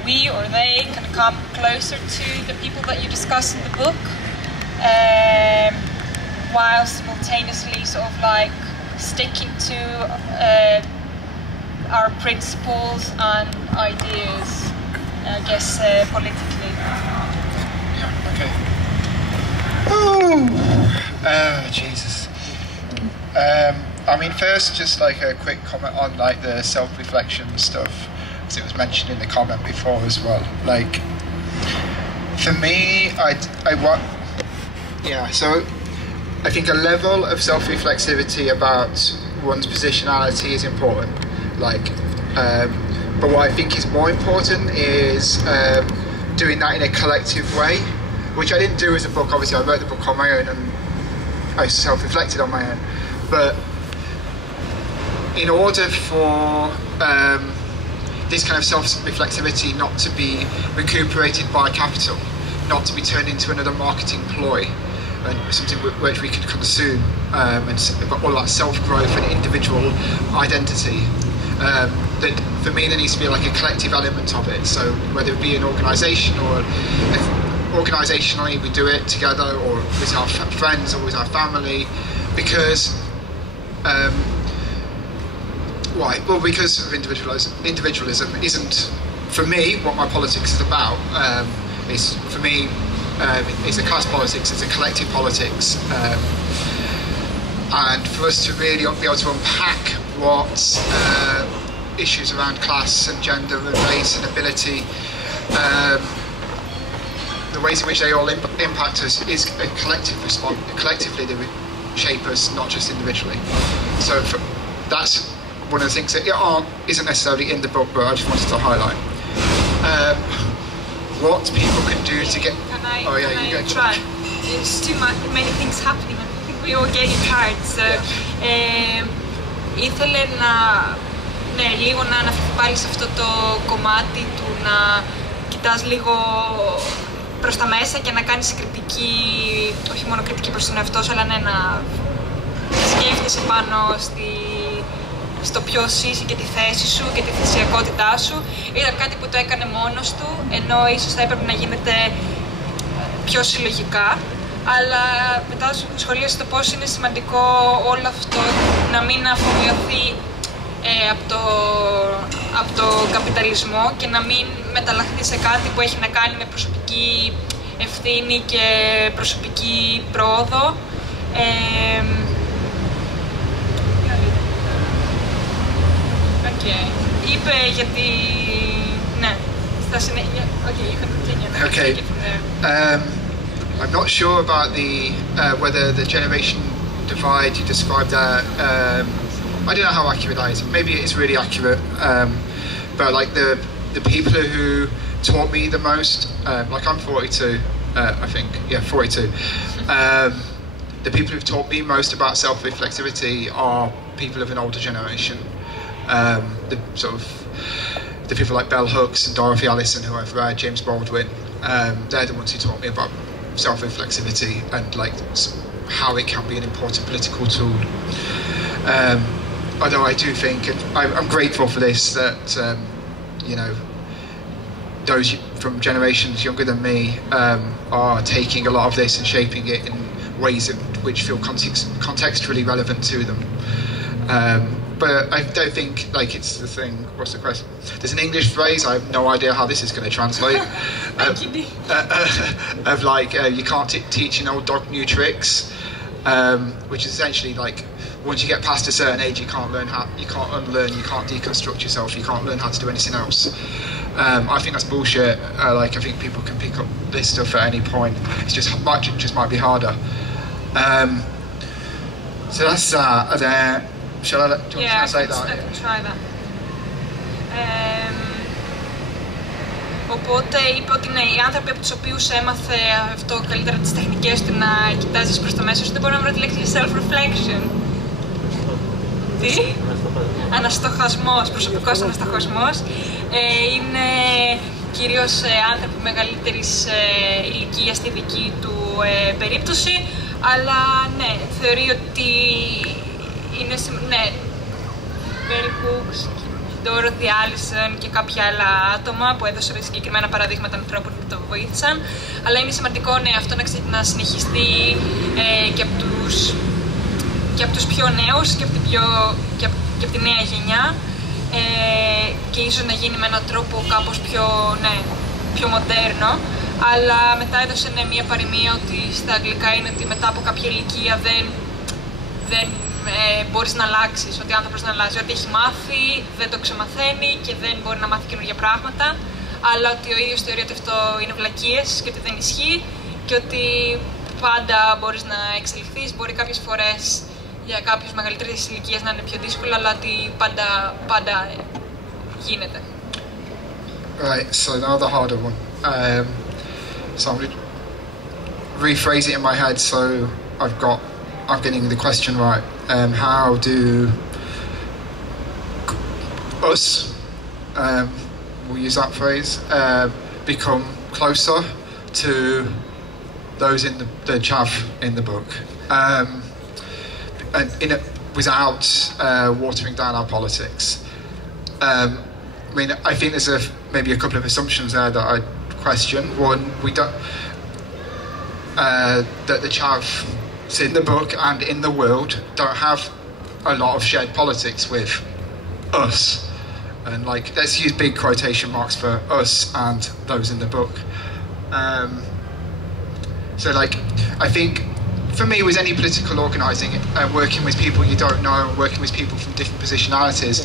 we or they can come closer to the people that you discuss in the book, while simultaneously sort of like sticking to our principles and ideas, I guess, politically. Yeah, okay. Oh, Jesus. I mean, first, just like a quick comment on like the self-reflection stuff, because it was mentioned in the comment before as well. Like, for me, so I think a level of self-reflexivity about one's positionality is important. Like, but what I think is more important is doing that in a collective way, which I didn't do as a book. Obviously, I wrote the book on my own and I self-reflected on my own. But in order for this kind of self-reflexivity not to be recuperated by capital, not to be turned into another marketing ploy, and something which we could consume, and all that self-growth and individual identity, that for me there needs to be like a collective element of it. So whether it be an organisation, or organisationally we do it together, or with our friends or with our family, because why? Well, because of individualism isn't, for me, what my politics is about. Is for me, it's a class politics, it's a collective politics, and for us to really be able to unpack what issues around class and gender and race and ability, the ways in which they all impact us, is a collective response. Collectively they shape us, not just individually. So that's one of the things that isn't necessarily in the book, but I just wanted to highlight. What people can do to get... Can I try? There's too many things happening. I think we all getting tired. So, ήθελε λίγο να αναφερθεί πάλι σε αυτό το κομμάτι του να κοιτάς λίγο προς τα μέσα και να κάνεις κριτική, όχι μόνο κριτική προς τον εαυτό σου, αλλά να σκέφτεσαι πάνω στο ποιος είσαι και τη θέση σου και τη θυσιακότητά σου. Ήταν κάτι που το έκανε μόνος του, ενώ ίσως θα έπρεπε να γίνεται πιο συλλογικά. Αλλά μετά σχολίασε το πώς είναι σημαντικό όλο αυτό να μην αφομοιωθεί από το καπιταλισμό και να μην μεταλλαχθεί σε κάτι που έχει να κάνει με προσωπική ευθύνη και προσωπική πρόοδο. Είπε γιατί... Ναι, στα συνέχεια... Okay, you can continue. Okay. I'm not sure about the whether the generation divide you described there. I don't know how accurate that is. Maybe it is really accurate. But like the people who taught me the most, like I'm 42, I think. Yeah, 42. The people who've taught me most about self-reflexivity are people of an older generation. The people like Bell Hooks and Dorothy Allison, who I've read, James Baldwin, they're the ones who taught me about self-reflexivity and like how it can be an important political tool. Although I do think, and I'm grateful for this, that you know, those from generations younger than me are taking a lot of this and shaping it in ways which feel contextually relevant to them. But I don't think like it's the thing. What's the question? There's an English phrase. I have no idea how this is going to translate. Of like you can't teach an old dog new tricks, which is essentially like once you get past a certain age, you can't unlearn, you can't deconstruct yourself, you can't learn how to do anything else. I think that's bullshit. Like I think people can pick up this stuff at any point. It just might be harder. So that's that. shall I? Do you want to translate that? I can try that. Οπότε είπε ότι ναι, οι άνθρωποι από τους οποίους έμαθε αυτό καλύτερα τις τεχνικές του να κοιτάζεις προς το μέσο σου, δεν μπορώ να βρω τη λέξη self-reflection. Τι? Αναστοχασμός, προσωπικός αναστοχασμός. Είναι κυρίως άνθρωποι μεγαλύτερης ηλικίας στη δική του περίπτωση, αλλά ναι, θεωρεί ότι είναι ναι, Bell Hooks, Dorothy Allison και κάποια άλλα άτομα που έδωσαν συγκεκριμένα παραδείγματα ανθρώπων που το βοήθησαν, αλλά είναι σημαντικό ναι, αυτό να συνεχιστεί και από τους πιο νέους και από τη νέα γενιά και ίσως να γίνει με έναν τρόπο κάπως πιο μοντέρνο, αλλά μετά έδωσε μια παροιμία ότι στα αγγλικά είναι ότι μετά από κάποια ηλικία δεν μπορείς να αλλάξεις, ότι ο άνθρωπος να αλλάζει, ότι έχει μάθει, δεν το ξεμαθαίνει και δεν μπορεί να μάθει καινούργια πράγματα, αλλά ότι ο ίδιος θεωρεί ότι αυτό είναι βλακίες και ότι δεν ισχύει και ότι πάντα μπορείς να εξελιχθείς, μπορεί κάποιες φορές για κάποιους μεγαλύτερες ηλικίες να είναι πιο δύσκολο, αλλά ότι πάντα γίνεται. Right, so now the harder one. So I'm going to rephrase it in my head so I'm getting the question right. How do us, we'll use that phrase, become closer to those in the Chav in the book, and without watering down our politics? I mean, I think there's maybe a couple of assumptions there that I question. One, we don't that the Chav in the book and in the world don't have a lot of shared politics with us, and like let's use big quotation marks for us and those in the book. So like I think for me with any political organising and working with people you don't know and working with people from different positionalities,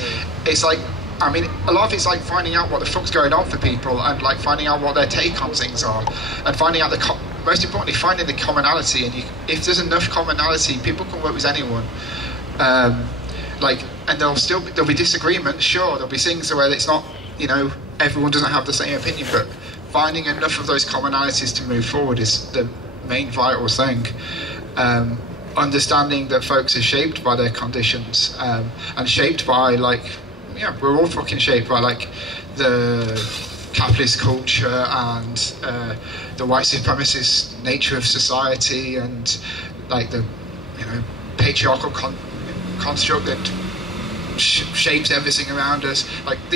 it's like I mean a lot of it's like finding out what the fuck's going on for people and like finding out what their take on things are and finding out most importantly, finding the commonality, and if there's enough commonality, people can work with anyone. And there'll be disagreements. Sure, there'll be things where it's not, everyone doesn't have the same opinion, but finding enough of those commonalities to move forward is the main vital thing. Understanding that folks are shaped by their conditions and shaped by we're all fucking shaped by the capitalist culture and the white supremacist nature of society and the patriarchal construct that shapes everything around us.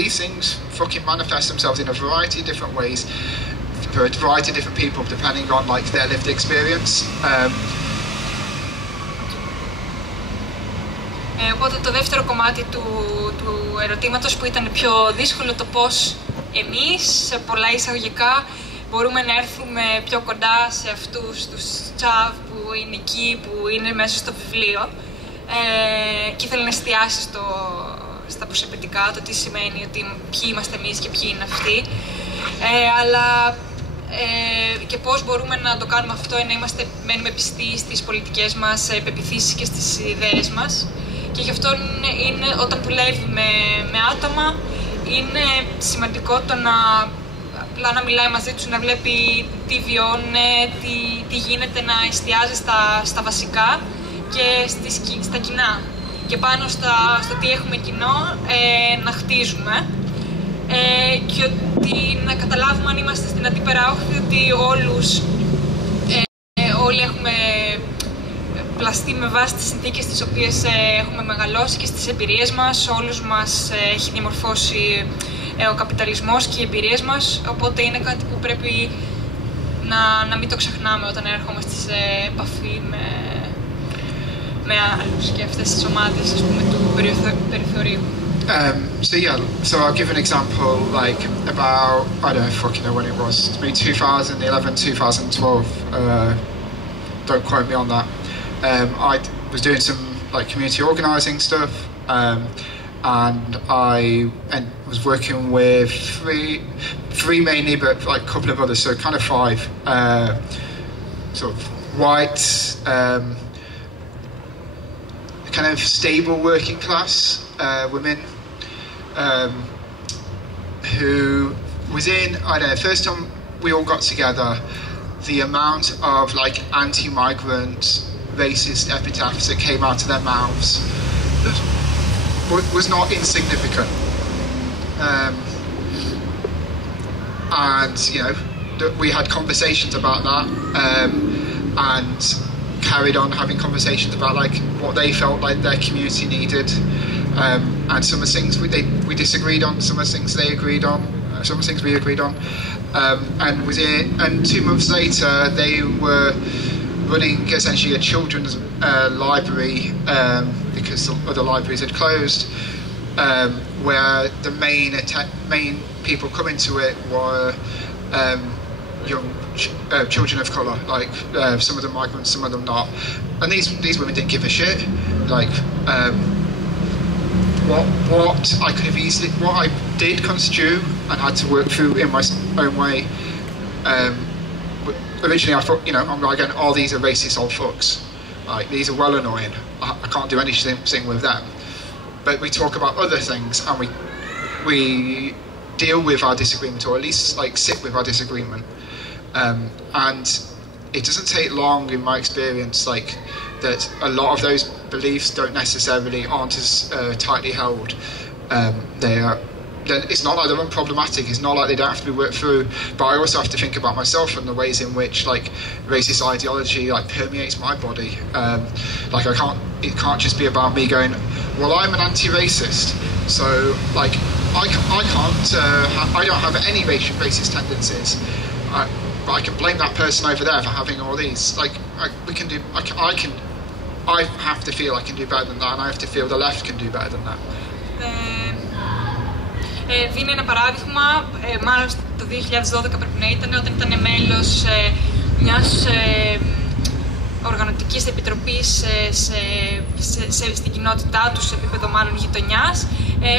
These things fucking manifest themselves in a variety of different ways for a variety of different people depending on their lived experience. Οπότε το δεύτερο κομμάτι του ερωτήματος που ήταν πιο δύσκολο, το πώς εμείς, σε πολλά εισαγωγικά, μπορούμε να έρθουμε πιο κοντά σε αυτούς τους Chav που είναι εκεί, που είναι μέσα στο βιβλίο και ήθελα να εστιάσει στα προσωπικά, το τι σημαίνει ότι ποιοι είμαστε εμείς και ποιοι είναι αυτοί, αλλά και πώς μπορούμε να το κάνουμε αυτό να μένουμε πιστοί στις πολιτικές μας πεποιθήσεις και στις ιδέες μας. Και γι' αυτό είναι όταν δουλεύει με άτομα, είναι σημαντικό το απλά να μιλάει μαζί τους, να βλέπει τι βιώνουν, τι γίνεται, να εστιάζει στα βασικά και στα κοινά. Και πάνω στο τι έχουμε κοινό, να χτίζουμε. Και ότι να καταλάβουμε αν είμαστε στην αντίπερα όχθη, ότι όλοι έχουμε πλαστεί με βάση τις συνθήκες τις οποίες έχουμε μεγαλώσει και στις εμπειρίες μας. Όλους μας έχει διαμορφώσει ο καπιταλισμός και οι εμπειρίες μας, οπότε είναι κάτι που πρέπει να μην το ξεχνάμε όταν ερχόμαστε σε επαφή με άλλους και αυτές τις ομάδες, του περιθωρίου. So I'll give an example, about, I don't fucking know when it was, maybe 2011, 2012, don't quote me on that. I was doing some community organising stuff, and I was working with three mainly, but a couple of others, so kind of five, sort of white, kind kind of stable working class women who within, I don't know, first time we all got together, the amount of like anti-migrant racist epitaphs that came out of their mouths was not insignificant. And you know, we had conversations about that, and carried on having conversations about like what they felt like their community needed, and some of the things we disagreed on, some of the things they agreed on, some of the things we agreed on, and 2 months later they were running essentially a children's library, because the other libraries had closed, where the main people coming to it were young children of colour, like some of them migrants, some of them not, and these women didn't give a shit. Like what I could have easily, what I did construe and had to work through in my own way. Originally I thought, you know, I'm like, oh, these are racist old fucks. Like, these are well annoying. I can't do anything with them. But we talk about other things, and we deal with our disagreement, or at least like sit with our disagreement. And it doesn't take long, in my experience, like that a lot of those beliefs aren't as tightly held. It's not like they're unproblematic, it's not like they don't have to be worked through, but I also have to think about myself and the ways in which like racist ideology like permeates my body. Like it can't just be about me going, well, I'm an anti-racist, so like I don't have any racist tendencies, but I can blame that person over there for having all these. Like I have to feel I can do better than that, and I have to feel the left can do better than that. Δίνει ένα παράδειγμα, μάλλον το 2012 πρέπει να ήταν, όταν ήταν μέλος μιας οργανωτικής επιτροπής στην κοινότητά του, σε επίπεδο μάλλον γειτονιάς.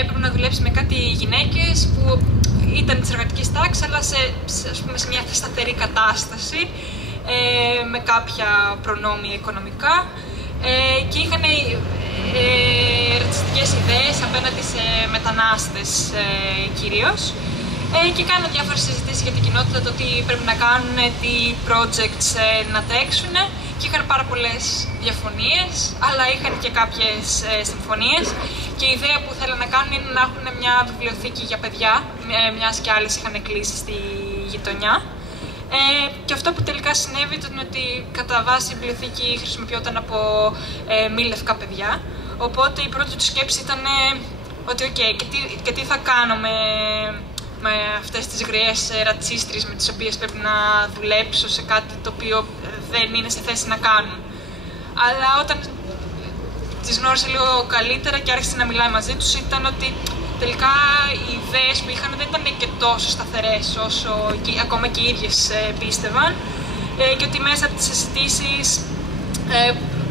Έπρεπε να δουλέψει με κάτι γυναίκες που ήταν της εργατικής τάξης, αλλά σε μια σταθερή κατάσταση, με κάποια προνόμια οικονομικά, και είχαν ρατσιστικές ιδέες απέναντι σε μετανάστες κυρίως, και κάνουν διάφορες συζητήσεις για την κοινότητα, το τι πρέπει να κάνουν, τι projects να τρέξουν, και είχαν πάρα πολλές διαφωνίες, αλλά είχαν και κάποιες συμφωνίες, και η ιδέα που θέλουν να κάνουν είναι να έχουν μια βιβλιοθήκη για παιδιά, μιας και άλλες είχαν κλείσει στη γειτονιά. Και αυτό που τελικά συνέβη ήταν ότι κατά βάση η βιβλιοθήκη χρησιμοποιόταν από μη λευκά παιδιά. Οπότε η πρώτη του σκέψη ήταν ότι και τι θα κάνω με αυτές τις γριές ρατσίστρες με τις οποίες πρέπει να δουλέψω σε κάτι το οποίο δεν είναι σε θέση να κάνουν. Αλλά όταν τις γνώρισε λίγο καλύτερα και άρχισε να μιλάει μαζί τους, ήταν ότι τελικά οι ιδέες που είχαν δεν ήταν και τόσο σταθερές όσο ακόμα και οι ίδιες πίστευαν, και ότι μέσα από τις συζητήσεις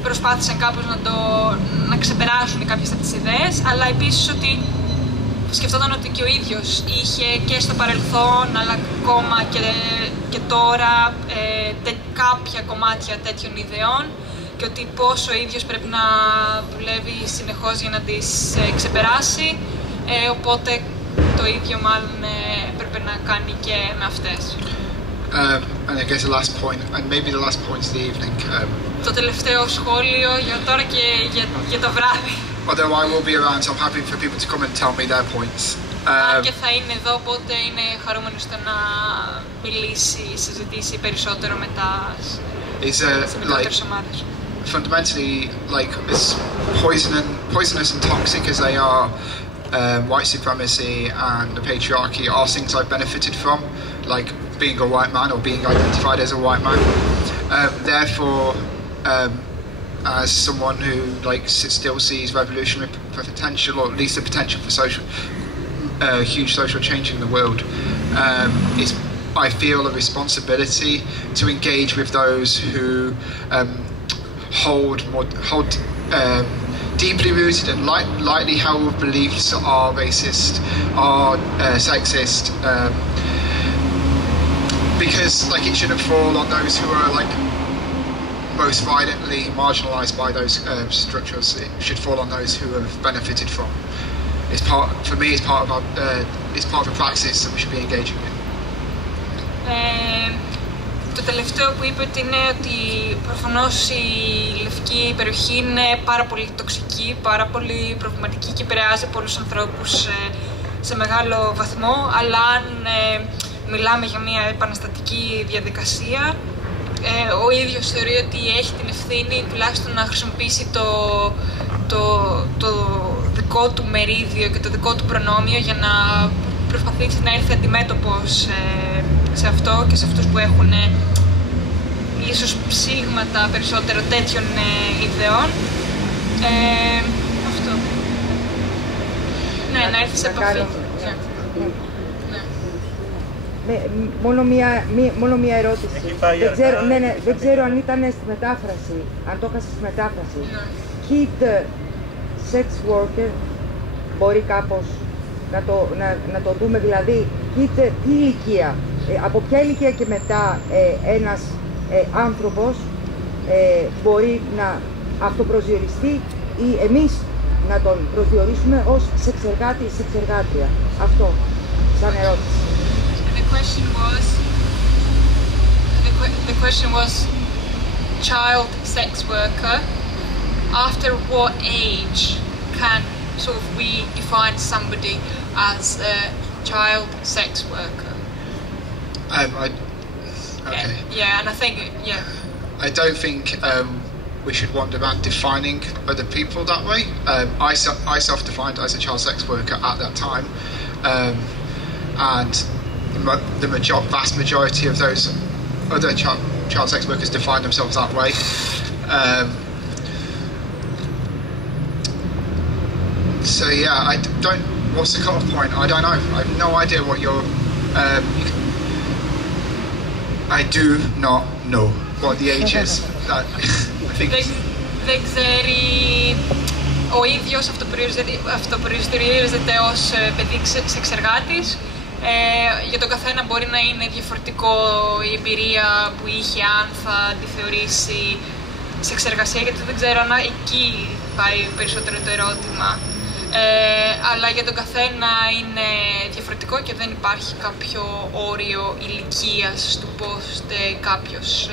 προσπάθησαν κάπως να ξεπεράσουν κάποιες από τις ιδέες, αλλά επίσης ότι σκεφτόταν ότι και ο ίδιος είχε και στο παρελθόν, αλλά ακόμα και τώρα κάποια κομμάτια τέτοιων ιδεών, και ότι πόσο ο ίδιος πρέπει να δουλεύει συνεχώς για να τις ξεπεράσει. Οπότε το ίδιο μάλλον έπρεπε να κάνει και με αυτές. And I guess the last point, and maybe the last point of the evening. Το τελευταίο σχόλιο για τώρα και για το βράδυ. Although I will be around, so I'm happy for people to come and tell me their points. Και θα είναι εδώ, οπότε είναι χαρούμενος να μιλήσει, συζητήσει περισσότερο με τις μικρότερες ομάδες. Fundamentally, like as poisonous and toxic as they are, white supremacy and the patriarchy are things I've benefited from, like being a white man or being identified as a white man. Therefore, as someone who like still sees revolutionary potential, or at least the potential for huge social change in the world, I feel a responsibility to engage with those who hold deeply rooted and lightly held beliefs that are racist, are sexist, because like it shouldn't fall on those who are like most violently marginalised by those structures, it should fall on those who have benefited from. For me, it's part of a praxis that we should be engaging in. Το τελευταίο που είπε ότι είναι ότι προφανώς η λευκή περιοχή είναι πάρα πολύ τοξική, πάρα πολύ προβληματική και επηρεάζει πολλούς ανθρώπους σε μεγάλο βαθμό, αλλά αν μιλάμε για μια επαναστατική διαδικασία, ο ίδιος θεωρεί ότι έχει την ευθύνη τουλάχιστον να χρησιμοποιήσει το δικό του μερίδιο και το δικό του προνόμιο για να προσπαθήσει να έρθει αντιμέτωπος σε αυτό και σε αυτούς που έχουν ίσως ψήγματα περισσότερο τέτοιων ιδεών. Αυτό. Ναι, να έρθει σε επαφή. Μόνο μία ερώτηση. Δεν ξέρω αν ήταν στη μετάφραση, αν το έχασε στη μετάφραση. Kid sex worker, μπορεί κάπως να το δούμε, δηλαδή, τι ηλικία, από ποια ηλικία και μετά ένας άνθρωπος μπορεί να αυτοπροσδιοριστεί ή εμείς να τον προσδιορίσουμε ως σεξεργάτη ή σεξεργάτρια. Αυτό, σαν ερώτηση. The question was child sex worker. After what age can sort of we define somebody as a child sex worker? Okay. Yeah, and I think, yeah. I don't think we should wander around defining other people that way. I self-defined as a child sex worker at that time, and the vast majority of those other child sex workers define themselves that way. So yeah, I don't. What's the cut-off point? I don't know. I have no idea what you're. I do not know what the age is. That I think. Δεν ξέρει. Ο ίδιος αυτοπροσδιορίζεται ως παιδί σεξεργάτης. Για τον καθένα μπορεί να είναι διαφορετικό η εμπειρία που είχε, αν θα τη θεωρήσει σεξεργασία, γιατί δεν ξέρω αν εκεί πάει περισσότερο το ερώτημα. Αλλά για τον καθένα είναι διαφορετικό και δεν υπάρχει κάποιο όριο ηλικίας του πώς κάποιος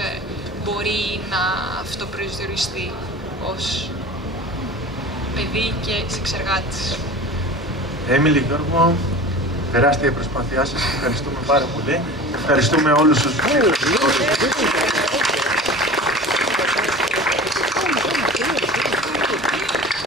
μπορεί να αυτοπροσδιοριστεί ως παιδί και σεξεργάτης. Έμιλι, Γιώργο, τεράστια προσπάθειά σας, ευχαριστούμε πάρα πολύ. Ευχαριστούμε όλους τους